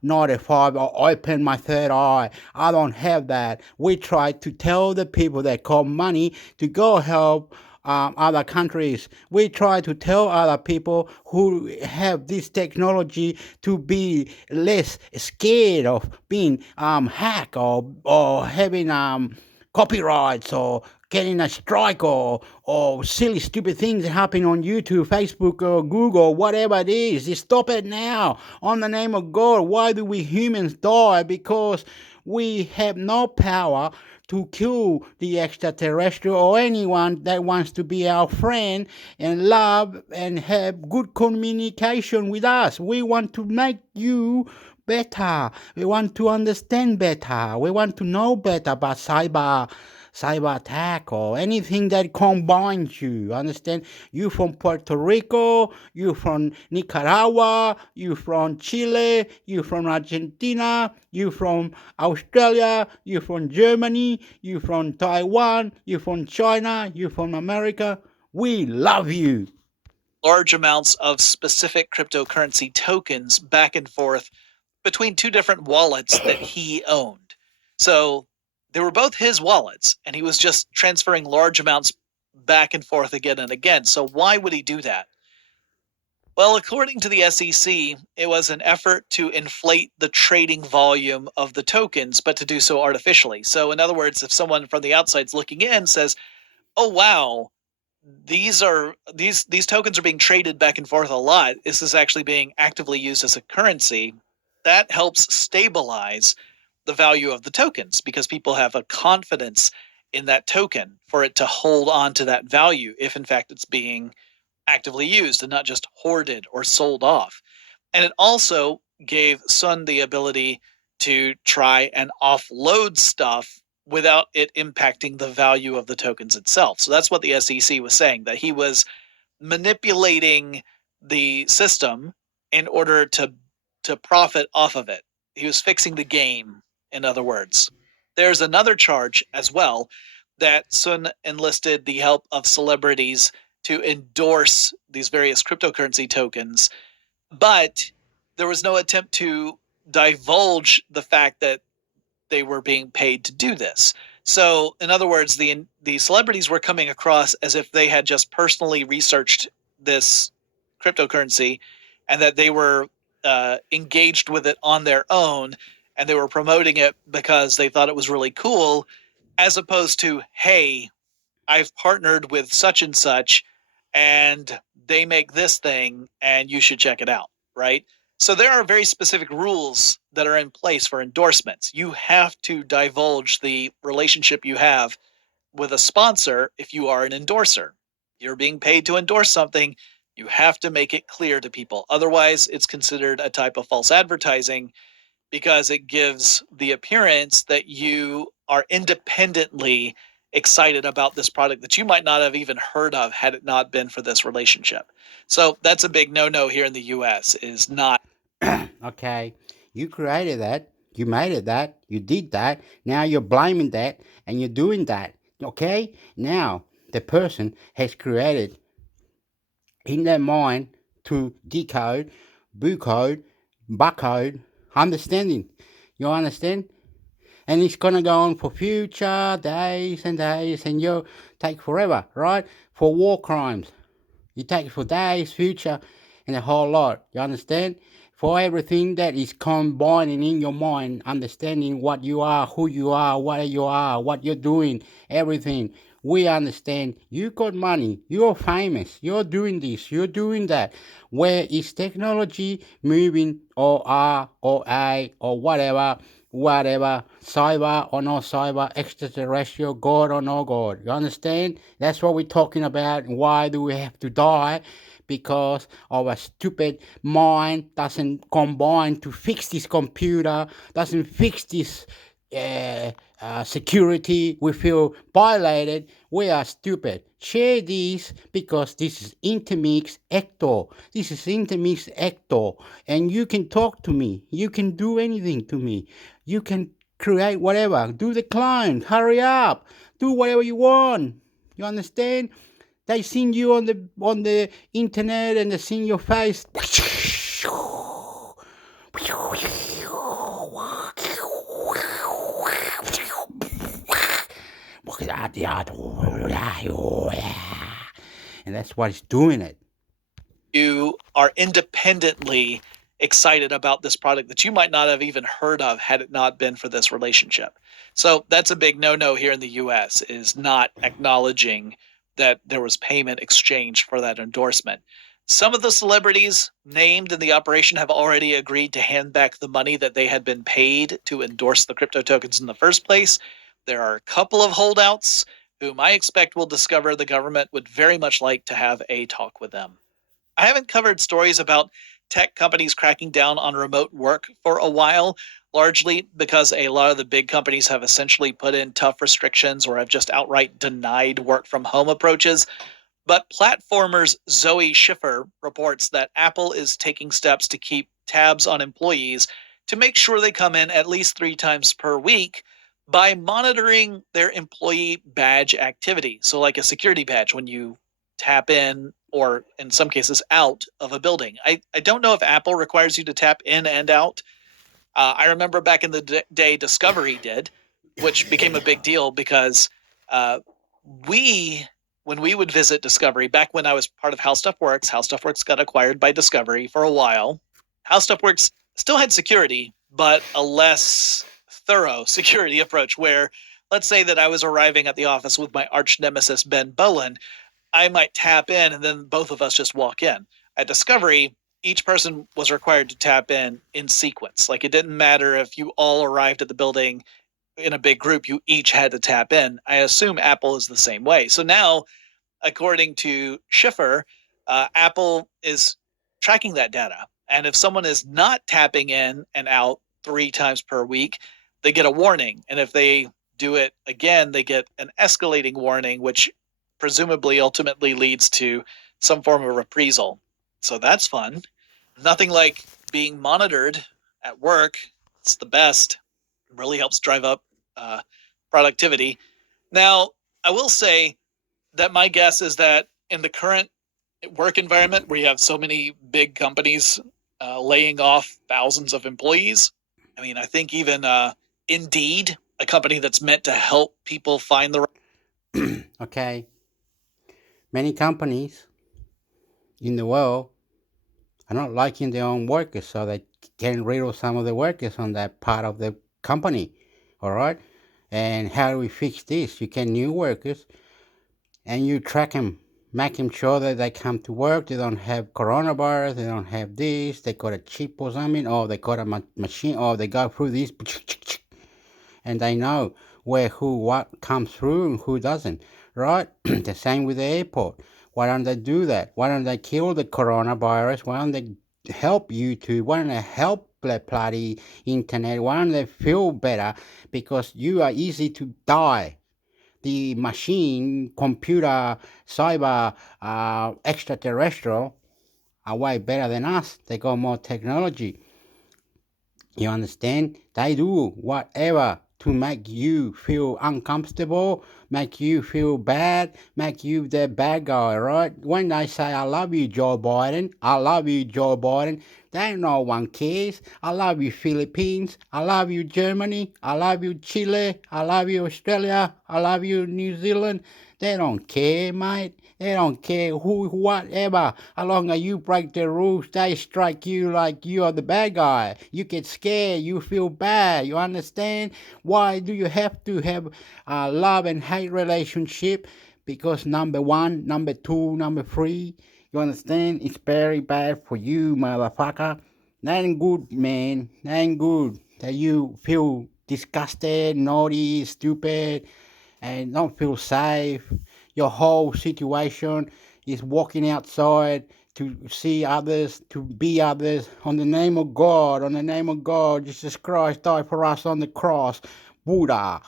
notify or open my third eye. I don't have that. We try to tell the people that call money to go help other countries. We try to tell other people who have this technology to be less scared of being hacked or having copyrights or getting a strike or silly stupid things that happen on YouTube, Facebook or Google, whatever it is. Just stop it now. On the name of God, why do we humans die? Because we have no power to kill the extraterrestrial or anyone that wants to be our friend and love and have good communication with us. We want to make you better. We want to understand better. We want to know better about cyber attack or anything that combines you. Understand? You from Puerto Rico, you from Nicaragua, you from Chile, you from Argentina, you from Australia, you from Germany, you from Taiwan, you from China, you from America. We love you. Large amounts of specific cryptocurrency tokens back and forth between two different wallets that he owned. So they were both his wallets, and he was just transferring large amounts back and forth again and again. So why would he do that? Well, according to the SEC, it was an effort to inflate the trading volume of the tokens, but to do so artificially. So in other words, if someone from the outside's looking in says, oh, wow, these tokens are being traded back and forth a lot. This is actually being actively used as a currency. That helps stabilize the value of the tokens because people have a confidence in that token for it to hold on to that value if in fact it's being actively used and not just hoarded or sold off. And it also gave Sun the ability to try and offload stuff without it impacting the value of the tokens itself. So that's what the SEC was saying, that he was manipulating the system in order to profit off of it. He was fixing the game, in other words. There's another charge as well that Sun enlisted the help of celebrities to endorse these various cryptocurrency tokens, but there was no attempt to divulge the fact that they were being paid to do this. So, in other words, the celebrities were coming across as if they had just personally researched this cryptocurrency and that they were engaged with it on their own and they were promoting it because they thought it was really cool, as opposed to, hey, I've partnered with such and such and they make this thing and you should check it out, right? So there are very specific rules that are in place for endorsements. You have to divulge the relationship you have with a sponsor if you are an endorser. you're being paid to endorse something, you have to make it clear to people. Otherwise, it's considered a type of false advertising because it gives the appearance that you are independently excited about this product that you might not have even heard of had it not been for this relationship. So that's a big no-no here in the US, is not. Okay, you created that, you made it that, you did that, now you're blaming that, and you're doing that. Okay, now the person has created in their mind to decode, bucode, barcode, understanding. You understand? And it's gonna go on for future days and days, and you'll take forever, right? For war crimes, you take it for days, future, and a whole lot. You understand? For everything that is combining in your mind, understanding what you are, who you are, what you're doing, everything. We understand you got money, you're famous, you're doing this, you're doing that. Where is technology moving, or R, or A, or whatever, cyber or no cyber, extraterrestrial, God or no God. You understand? That's what we're talking about. Why do we have to die? Because our stupid mind doesn't combine to fix this computer, doesn't fix this security. We feel violated. We are stupid. Share this, because this is Intermix Hector. This is Intermix Hector. And you can talk to me. You can do anything to me. You can create whatever. Do the clone. Hurry up. Do whatever you want. You understand? They seen you on the internet, and they seen your face. And that's why it's doing it. You are independently excited about this product that you might not have even heard of had it not been for this relationship. So that's a big no-no here in the US, is not acknowledging that there was payment exchanged for that endorsement. Some of the celebrities named in the operation have already agreed to hand back the money that they had been paid to endorse the crypto tokens in the first place. There are a couple of holdouts whom I expect will discover the government would very much like to have a talk with them. I haven't covered stories about tech companies cracking down on remote work for a while, largely because a lot of the big companies have essentially put in tough restrictions or have just outright denied work from home approaches. But platformers Zoe Schiffer reports that Apple is taking steps to keep tabs on employees to make sure they come in at least 3 times per week by monitoring their employee badge activity. So like a security badge when you tap in, or in some cases out of a building. I don't know if Apple requires you to tap in and out. I remember back in the day Discovery did, which became a big deal because when we would visit Discovery, back when I was part of How Stuff Works got acquired by Discovery for a while. How Stuff Works still had security, but a less thorough security approach where, let's say that I was arriving at the office with my arch nemesis, Ben Boland, I might tap in and then both of us just walk in. At Discovery, each person was required to tap in sequence. Like, it didn't matter if you all arrived at the building in a big group, you each had to tap in. I assume Apple is the same way. So now, according to Schiffer, Apple is tracking that data. And if someone is not tapping in and out 3 times per week, they get a warning. And if they do it again, they get an escalating warning, which presumably ultimately leads to some form of reprisal. So that's fun. Nothing like being monitored at work. It's the best. It really helps drive up productivity. Now, I will say that my guess is that in the current work environment where you have so many big companies laying off thousands of employees, I mean, I think even Indeed, a company that's meant to help people find the right... Okay. Many companies in the world are not liking their own workers, so they getting rid of some of the workers on that part of the company. All right? And how do we fix this? You get new workers and you track them, make them sure that they come to work, they don't have coronavirus, they don't have this, they got a chip or something, or they got a machine, or they go through this, and they know where, who, what comes through and who doesn't, right? The same with the airport. Why don't they do that? Why don't they kill the coronavirus? Why don't they help YouTube? Why don't they help the bloody internet? Why don't they feel better? Because you are easy to die. The machine, computer, cyber, extraterrestrial are way better than us. They got more technology. You understand? They do whatever to make you feel uncomfortable, make you feel bad, make you the bad guy, right? When they say, I love you, Joe Biden, I love you, Joe Biden, then no one cares. I love you, Philippines, I love you, Germany, I love you, Chile, I love you, Australia, I love you, New Zealand. They don't care, mate. They don't care who, whatever. As long as you break the rules, they strike you like you are the bad guy. You get scared. You feel bad. You understand? Why do you have to have a love and hate relationship? Because number one, number two, number three, you understand? It's very bad for you, motherfucker. That ain't good, man. That ain't good. That you feel disgusted, naughty, stupid, and don't feel safe. Your whole situation is walking outside to see others, to be others, on the name of God, Jesus Christ died for us on the cross, Buddha,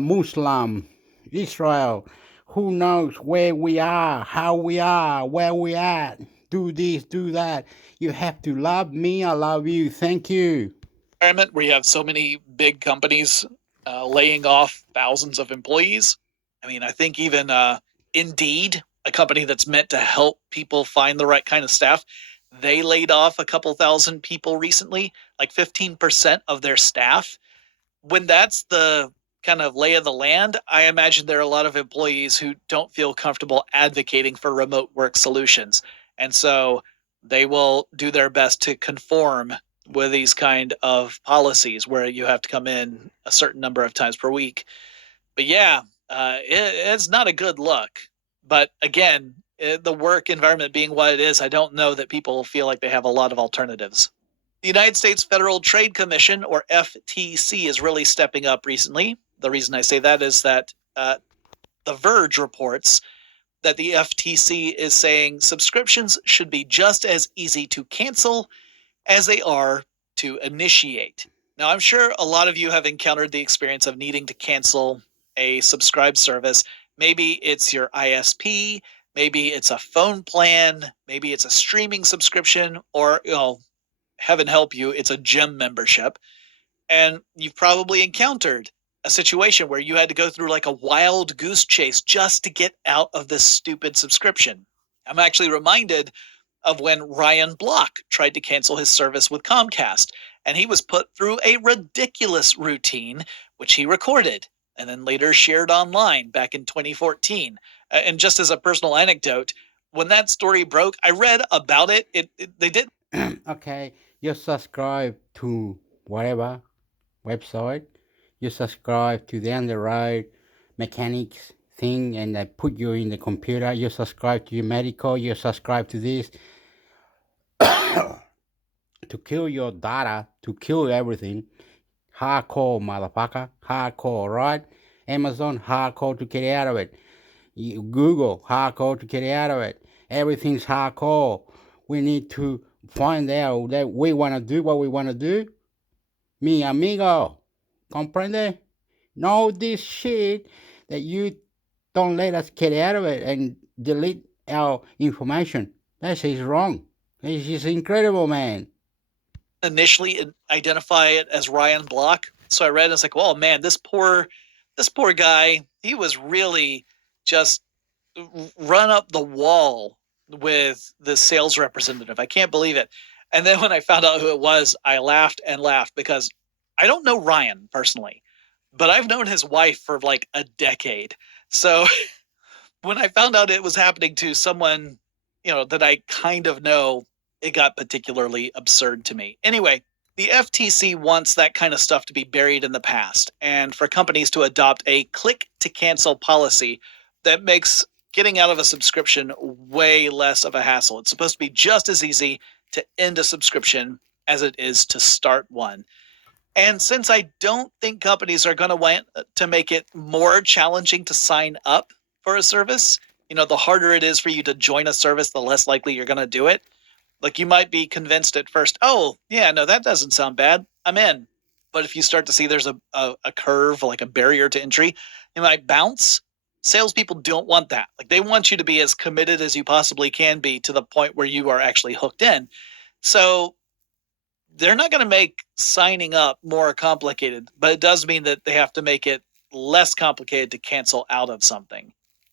Muslim, Israel, who knows where we are, how we are, where we at, do this, do that. You have to love me, I love you, thank you. Environment where you have so many big companies laying off thousands of employees. I mean, I think even Indeed, a company that's meant to help people find the right kind of staff, they laid off a couple thousand people recently, like 15% of their staff. When that's the kind of lay of the land, I imagine there are a lot of employees who don't feel comfortable advocating for remote work solutions. And so they will do their best to conform with these kind of policies where you have to come in a certain number of times per week. But yeah, it's not a good look. But again, the work environment being what it is, I don't know that people feel like they have a lot of alternatives. The United States Federal Trade Commission, or FTC, is really stepping up recently. The reason I say that is that The Verge reports that the FTC is saying subscriptions should be just as easy to cancel as they are to initiate. Now, I'm sure a lot of you have encountered the experience of needing to cancel a subscribed service. Maybe it's your ISP, maybe it's a phone plan, maybe it's a streaming subscription, or, heaven help you, it's a gym membership. And you've probably encountered a situation where you had to go through like a wild goose chase just to get out of this stupid subscription. I'm actually reminded of when Ryan Block tried to cancel his service with Comcast, and he was put through a ridiculous routine, which he recorded and then later shared online back in 2014. And just as a personal anecdote, when that story broke, I read about it. They did. Okay, you subscribe to whatever website, you subscribe to Down the Road mechanics thing, and they put you in the computer, you subscribe to your medical, you subscribe to this, to kill your data, to kill everything. Hardcore, motherfucker. Hardcore, right? Amazon, hardcore to get out of it. Google, hardcore to get out of it. Everything's hardcore. We need to find out that we want to do what we want to do. Mi amigo, comprende? Know this shit that you don't let us get out of it and delete our information. That is wrong. This is incredible, man. Initially identify it as Ryan Block. So I read, and it's like, well, man, this poor guy, he was really just run up the wall with the sales representative. I can't believe it. And then when I found out who it was, I laughed and laughed because I don't know Ryan personally, but I've known his wife for like a decade. So when I found out it was happening to someone, that I kind of know, it got particularly absurd to me. Anyway, the FTC wants that kind of stuff to be buried in the past and for companies to adopt a click to cancel policy that makes getting out of a subscription way less of a hassle. It's supposed to be just as easy to end a subscription as it is to start one. And since I don't think companies are going to want to make it more challenging to sign up for a service, the harder it is for you to join a service, the less likely you're going to do it. Like, you might be convinced at first, oh, yeah, no, that doesn't sound bad. I'm in. But if you start to see there's a curve, like a barrier to entry, you might bounce. Salespeople don't want that. Like, they want you to be as committed as you possibly can be to the point where you are actually hooked in. So they're not going to make signing up more complicated, but it does mean that they have to make it less complicated to cancel out of something.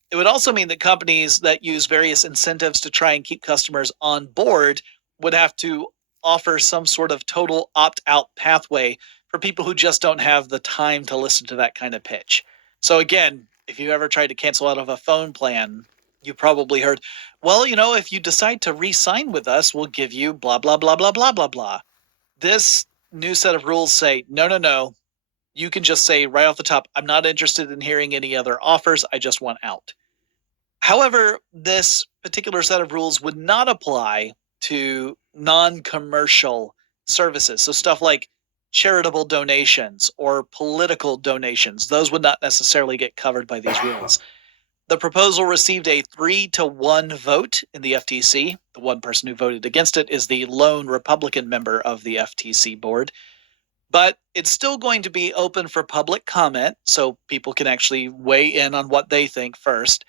It would also mean that companies that use various incentives to try and keep customers on board would have to offer some sort of total opt-out pathway for people who just don't have the time to listen to that kind of pitch. So again, if you ever tried to cancel out of a phone plan, you probably heard, well, if you decide to re-sign with us, we'll give you blah, blah, blah, blah, blah, blah, blah. This new set of rules say, no. You can just say right off the top, I'm not interested in hearing any other offers. I just want out. However, this particular set of rules would not apply to non-commercial services. So stuff like charitable donations or political donations, those would not necessarily get covered by these rules. The proposal received a 3-1 vote in the FTC. The one person who voted against it is the lone Republican member of the FTC board. But it's still going to be open for public comment, so people can actually weigh in on what they think first.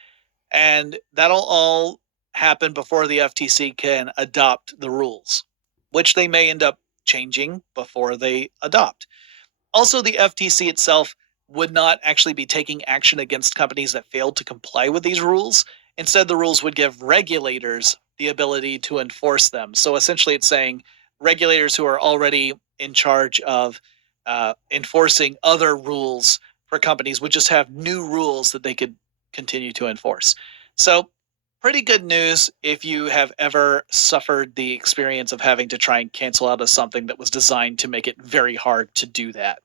And that'll all happen before the FTC can adopt the rules, which they may end up changing before they adopt. Also, the FTC itself would not actually be taking action against companies that failed to comply with these rules. Instead, the rules would give regulators the ability to enforce them. So essentially, it's saying regulators who are already in charge of enforcing other rules for companies would just have new rules that they could continue to enforce. So pretty good news if you have ever suffered the experience of having to try and cancel out of something that was designed to make it very hard to do that.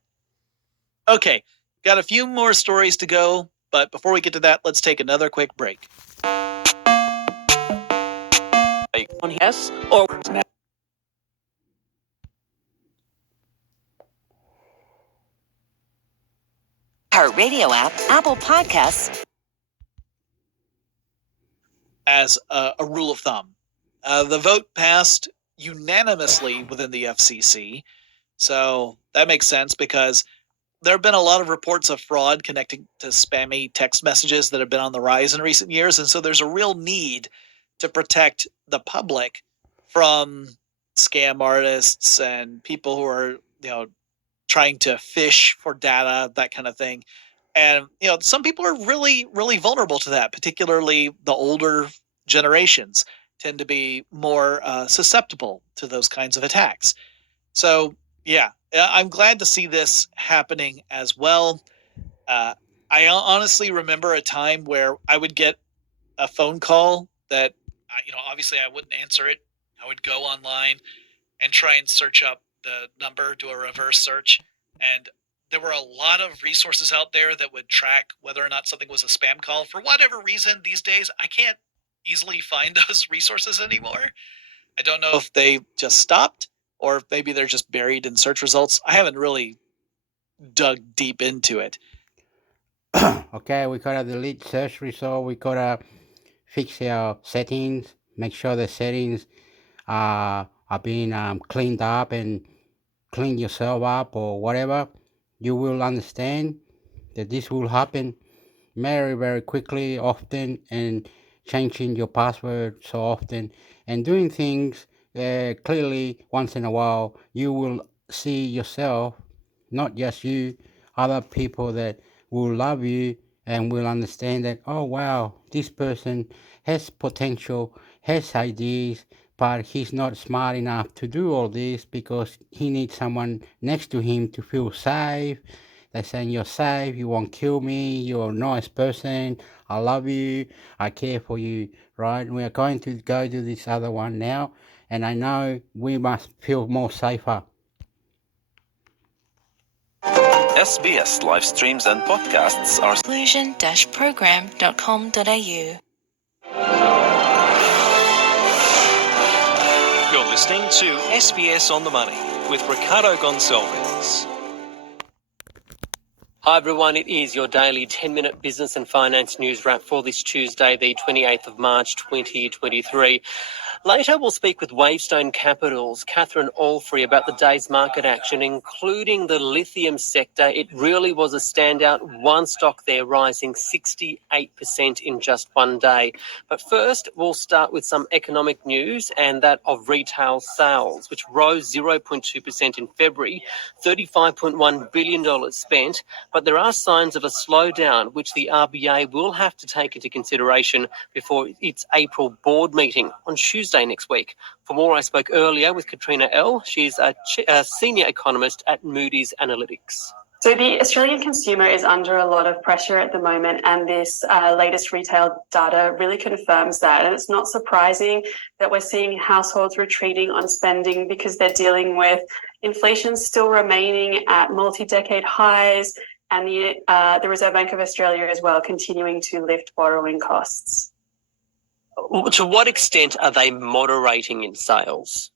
Okay, got a few more stories to go, but before we get to that, let's take another quick break. Yes or no? Our radio app, Apple Podcasts. As a rule of thumb, the vote passed unanimously within the FCC. So that makes sense because there have been a lot of reports of fraud connecting to spammy text messages that have been on the rise in recent years. And so there's a real need to protect the public from scam artists and people who are, trying to fish for data, that kind of thing. And, some people are really, really vulnerable to that, particularly the older generations tend to be more susceptible to those kinds of attacks. So, yeah, I'm glad to see this happening as well. I honestly remember a time where I would get a phone call that, obviously I wouldn't answer it. I would go online and try and search up the number, do a reverse search. And there were a lot of resources out there that would track whether or not something was a spam call. For whatever reason, these days, I can't easily find those resources anymore. I don't know if they just stopped or if maybe they're just buried in search results. I haven't really dug deep into it. Okay, we gotta delete search result. We gotta fix our settings. Make sure the settings are being cleaned up and clean yourself up or whatever. You will understand that this will happen very, very quickly, often, and changing your password so often and doing things clearly once in a while. You will see yourself, not just you, other people that will love you and will understand that, oh wow, this person has potential, has ideas, but he's not smart enough to do all this because he needs someone next to him to feel safe. They're saying, you're safe, you won't kill me, you're a nice person, I love you, I care for you, right? We are going to go to this other one now, and I know we must feel more safer. SBS live streams and podcasts are inclusion-program.com.au. You're listening to SBS On The Money with Ricardo Gonçalves. Hi everyone, it is your daily 10-minute business and finance news wrap for this Tuesday, the 28th of March 2023. Later we'll speak with Wavestone Capital's Catherine Allfrey about the day's market action, including the lithium sector. It really was a standout. One stock there rising 68% in just one day. But first, we'll start with some economic news, and that of retail sales, which rose 0.2% in February, $35.1 billion spent. But there are signs of a slowdown, which the RBA will have to take into consideration before its April board meeting on Tuesday next week. For more, I spoke earlier with Katrina L. She's a senior economist at Moody's Analytics. So the Australian consumer is under a lot of pressure at the moment, and this latest retail data really confirms that. And it's not surprising that we're seeing households retreating on spending because they're dealing with inflation still remaining at multi-decade highs, and the Reserve Bank of Australia as well continuing to lift borrowing costs. To what extent are they moderating in sales?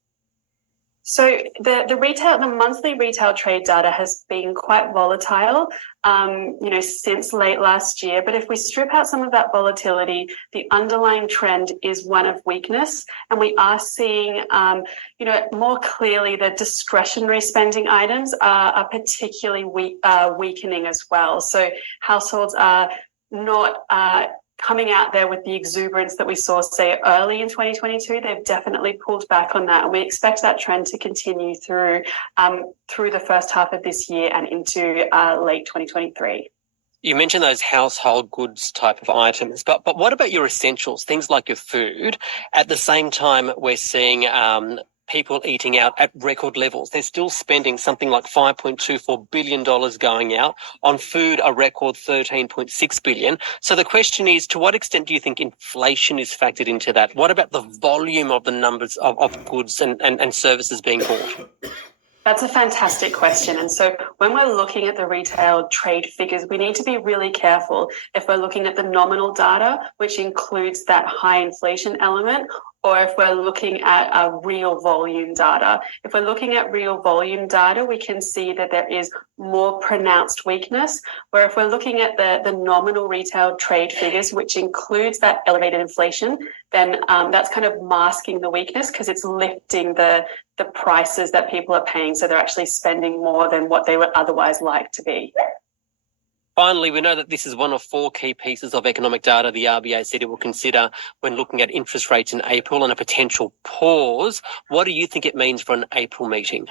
So the monthly retail trade data has been quite volatile, since late last year. But if we strip out some of that volatility, the underlying trend is one of weakness, and we are seeing, more clearly the discretionary spending items are particularly weakening as well. So households are not coming out there with the exuberance that we saw, say, early in 2022. They've definitely pulled back on that, and we expect that trend to continue through the first half of this year and into late 2023. You mentioned those household goods type of items, but what about your essentials, things like your food? At the same time, we're seeing people eating out at record levels. They're still spending something like $5.24 billion going out. On food, a record $13.6 billion. So the question is, to what extent do you think inflation is factored into that? What about the volume of the numbers of goods and services being bought? That's a fantastic question. And so when we're looking at the retail trade figures, we need to be really careful if we're looking at the nominal data, which includes that high inflation element, or if we're looking at real volume data. If we're looking at real volume data, we can see that there is more pronounced weakness, where if we're looking at the nominal retail trade figures, which includes that elevated inflation, then that's kind of masking the weakness because it's lifting the prices that people are paying. So they're actually spending more than what they would otherwise like to be. Finally, we know that this is one of four key pieces of economic data the RBA said it will consider when looking at interest rates in April and a potential pause. What do you think it means for an April meeting?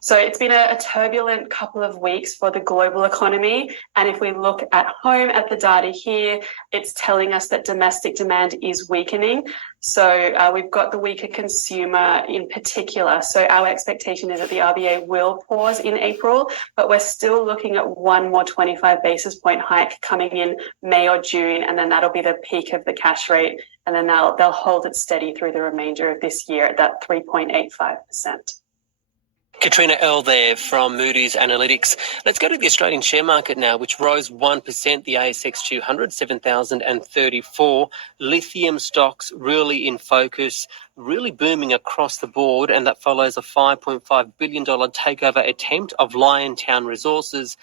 So it's been a turbulent couple of weeks for the global economy. And if we look at home at the data here, it's telling us that domestic demand is weakening. So we've got the weaker consumer in particular. So our expectation is that the RBA will pause in April, but we're still looking at one more 25 basis point hike coming in May or June, and then that'll be the peak of the cash rate. And then they'll hold it steady through the remainder of this year at that 3.85%. Katrina L. there from Moody's Analytics. Let's go to the Australian share market now, which rose 1%, the ASX 200, 7,034. Lithium stocks really in focus, really booming across the board, and that follows a $5.5 billion takeover attempt of Liontown Resources.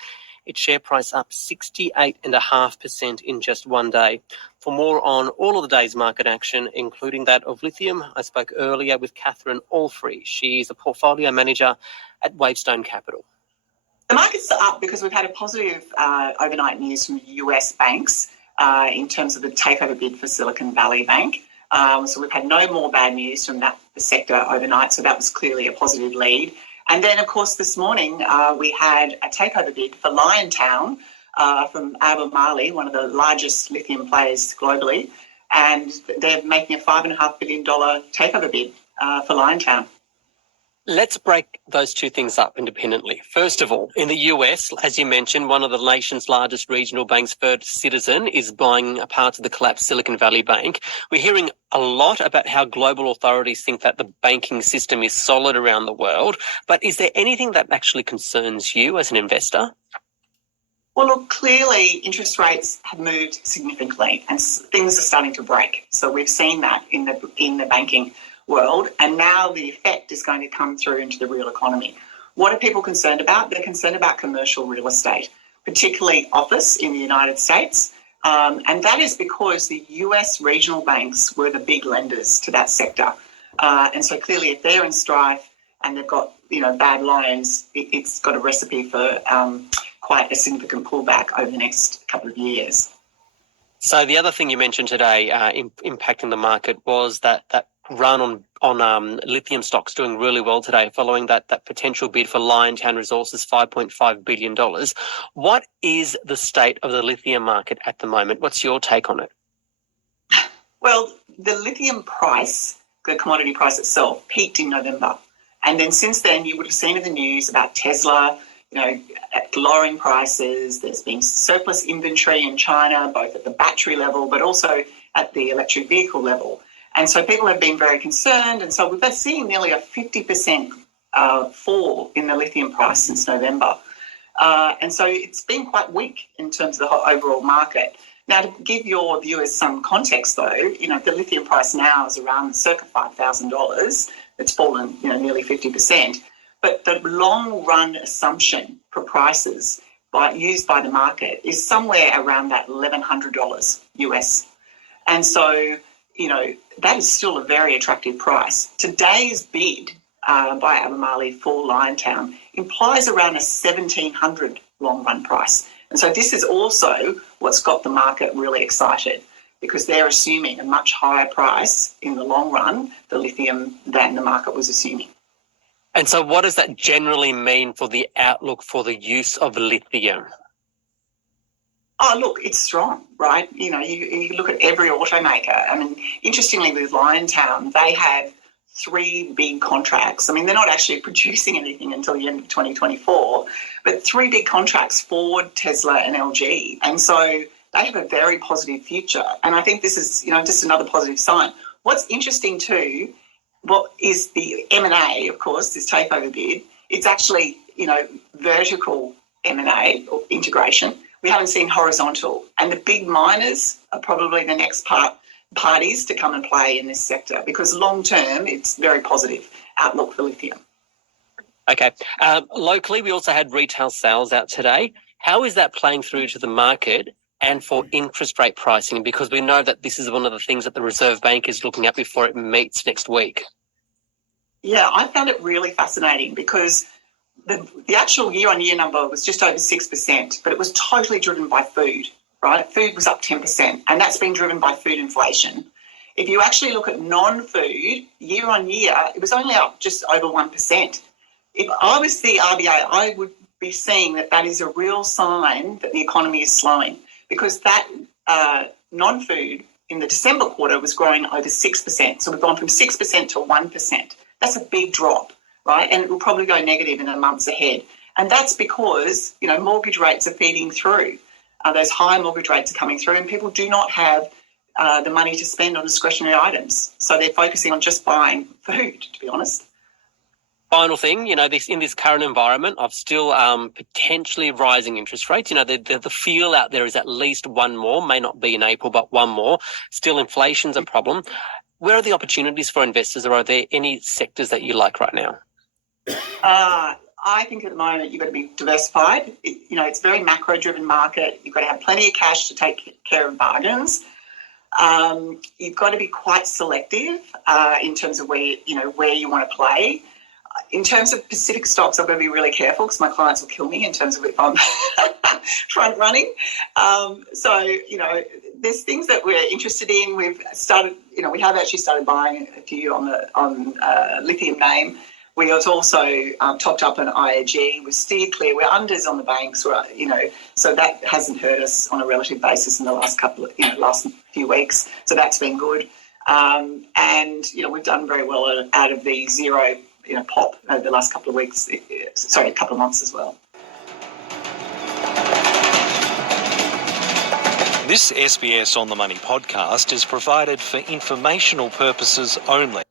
Its share price up 68.5% in just one day. For more on all of the day's market action, including that of lithium, I spoke earlier with Catherine Allfrey. She's a portfolio manager at Wavestone Capital. The markets are up because we've had a positive overnight news from US banks in terms of the takeover bid for Silicon Valley Bank. So we've had no more bad news from that sector overnight, so that was clearly a positive lead. And then, of course, this morning we had a takeover bid for Liontown from Albemarle, one of the largest lithium players globally, and they're making a $5.5 billion takeover bid for Liontown. Let's break those two things up independently. First of all, in the US, as you mentioned, one of the nation's largest regional banks, First Citizen, is buying a part of the collapsed Silicon Valley Bank. We're hearing a lot about how global authorities think that the banking system is solid around the world. But is there anything that actually concerns you as an investor? Well, look, clearly interest rates have moved significantly and things are starting to break. So we've seen that in the banking world, and now the effect is going to come through into the real economy. What are people concerned about? They're concerned about commercial real estate. particularly office in the United States. And that is because the US regional banks were the big lenders to that sector. And so clearly if they're in strife and they've got, bad loans, it's got a recipe for quite a significant pullback over the next couple of years. So the other thing you mentioned today impacting the market was that run on lithium stocks doing really well today following that potential bid for Liontown Resources $5.5 billion. What is the state of the lithium market at the moment? What's your take on it? Well, the lithium price, the commodity price itself, peaked in November. And then since then, you would have seen in the news about Tesla, at lowering prices. There's been surplus inventory in China, both at the battery level, but also at the electric vehicle level. And so people have been very concerned. And so we've been seeing nearly a 50% fall in the lithium price since November. And so it's been quite weak in terms of the overall market. Now, to give your viewers some context, though, the lithium price now is around circa $5,000. It's fallen, nearly 50%. But the long-run assumption for prices used by the market is somewhere around that $1,100 US. And so, that is still a very attractive price. Today's bid by Albemarle for Liontown implies around a $1,700 long-run price. And so this is also what's got the market really excited, because they're assuming a much higher price in the long run, the lithium, than the market was assuming. And so what does that generally mean for the outlook for the use of lithium? Oh, look, it's strong, right? You look at every automaker. I mean, interestingly, with Liontown, they have 3 big contracts. I mean, they're not actually producing anything until the end of 2024, but 3 big contracts, Ford, Tesla and LG. And so they have a very positive future. And I think this is, just another positive sign. What's interesting too, what is the M&A, of course, this takeover bid, it's actually, vertical M&A or integration. We haven't seen horizontal. And the big miners are probably the next parties to come and play in this sector, because long term, it's very positive outlook for lithium. Okay. Locally, we also had retail sales out today. How is that playing through to the market and for interest rate pricing? Because we know that this is one of the things that the Reserve Bank is looking at before it meets next week. Yeah, I found it really fascinating because the actual year-on-year number was just over 6%, but it was totally driven by food, right? Food was up 10%, and that's been driven by food inflation. If you actually look at non-food, year-on-year, it was only up just over 1%. If I was the RBA, I would be seeing that is a real sign that the economy is slowing, because that non-food in the December quarter was growing over 6%. So we've gone from 6% to 1%. That's a big drop, right? And it will probably go negative in the months ahead. And that's because, mortgage rates are feeding through. Those high mortgage rates are coming through, and people do not have the money to spend on discretionary items. So they're focusing on just buying food, to be honest. Final thing, in this current environment of still potentially rising interest rates, the feel out there is at least one more, may not be in April, but one more. Still, inflation's a problem. Where are the opportunities for investors, or are there any sectors that you like right now? I think at the moment you've got to be diversified. It's a very macro-driven market. You've got to have plenty of cash to take care of bargains. You've got to be quite selective in terms of where you want to play. In terms of Pacific stocks, I've got to be really careful because my clients will kill me in terms of if I'm front running. There's things that we're interested in. We've started, we have actually started buying a few on lithium name. We have also topped up an IAG. We're steered clear. We're unders on the banks. So that hasn't hurt us on a relative basis in the last last few weeks. So that's been good. We've done very well out of the zero pop over the last couple of weeks, a couple of months as well. This SBS On The Money podcast is provided for informational purposes only.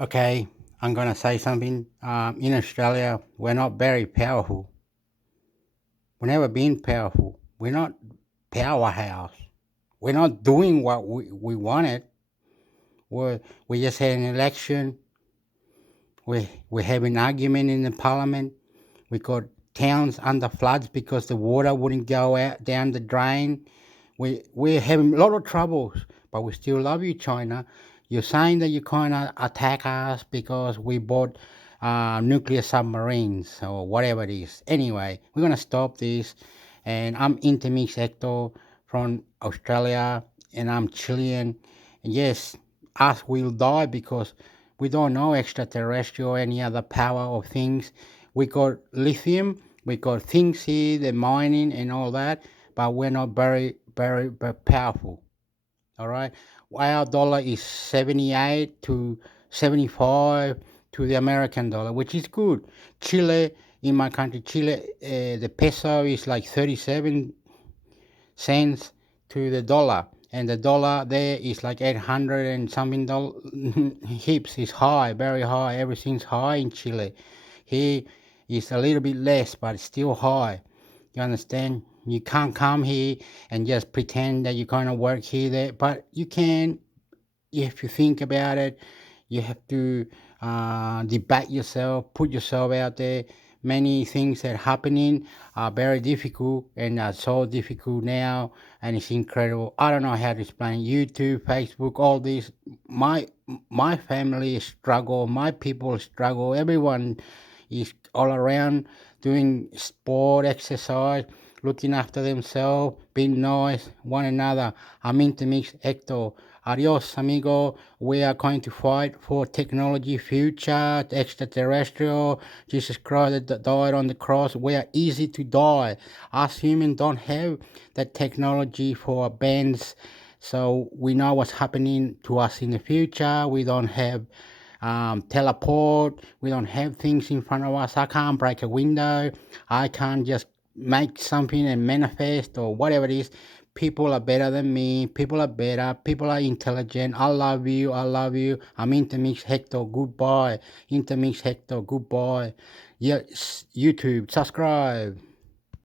Okay, I'm going to say something. In Australia, we're not very powerful. We've never been powerful. We're not powerhouse. We're not doing what we wanted. We just had an election. we have an argument in the parliament. We got towns under floods because the water wouldn't go out down the drain. We're having a lot of troubles, but we still love you, China. You're saying that you kind of attack us because we bought nuclear submarines or whatever it is. Anyway, we're going to stop this. And I'm intermix Hector from Australia, and I'm Chilean. And yes, us will die because we don't know extraterrestrial or any other power or things. We got lithium, we got things here, the mining and all that, but we're not very, very, very powerful. All right. Our dollar is 78 to 75 to the American dollar, which is good. Chile, in my country, Chile, the peso is like 37 cents to the dollar, and the dollar there is like 800 and something hips is high, very high. Everything's high in Chile. Here is a little bit less, but still high. You understand? You can't come here and just pretend that you kind of work here, there, but you can. If you think about it, you have to debate yourself, put yourself out there. Many things that are happening are very difficult and are so difficult now, and it's incredible. I don't know how to explain it. YouTube, Facebook, all this. My family struggle, my people struggle, everyone is all around doing sport, exercise, looking after themselves, being nice, one another. I'm intermix Hector. Adios, amigo. We are going to fight for technology, future, extraterrestrial. Jesus Christ that died on the cross. We are easy to die. Us humans don't have that technology for bands, so we know what's happening to us in the future. We don't have teleport. We don't have things in front of us. I can't break a window. I can't just make something and manifest or whatever it is. People are better than me. People are better. People are intelligent. I love you. I love you. I'm Intermix Hector. Goodbye. Intermix Hector. Goodbye. Yes, YouTube. Subscribe.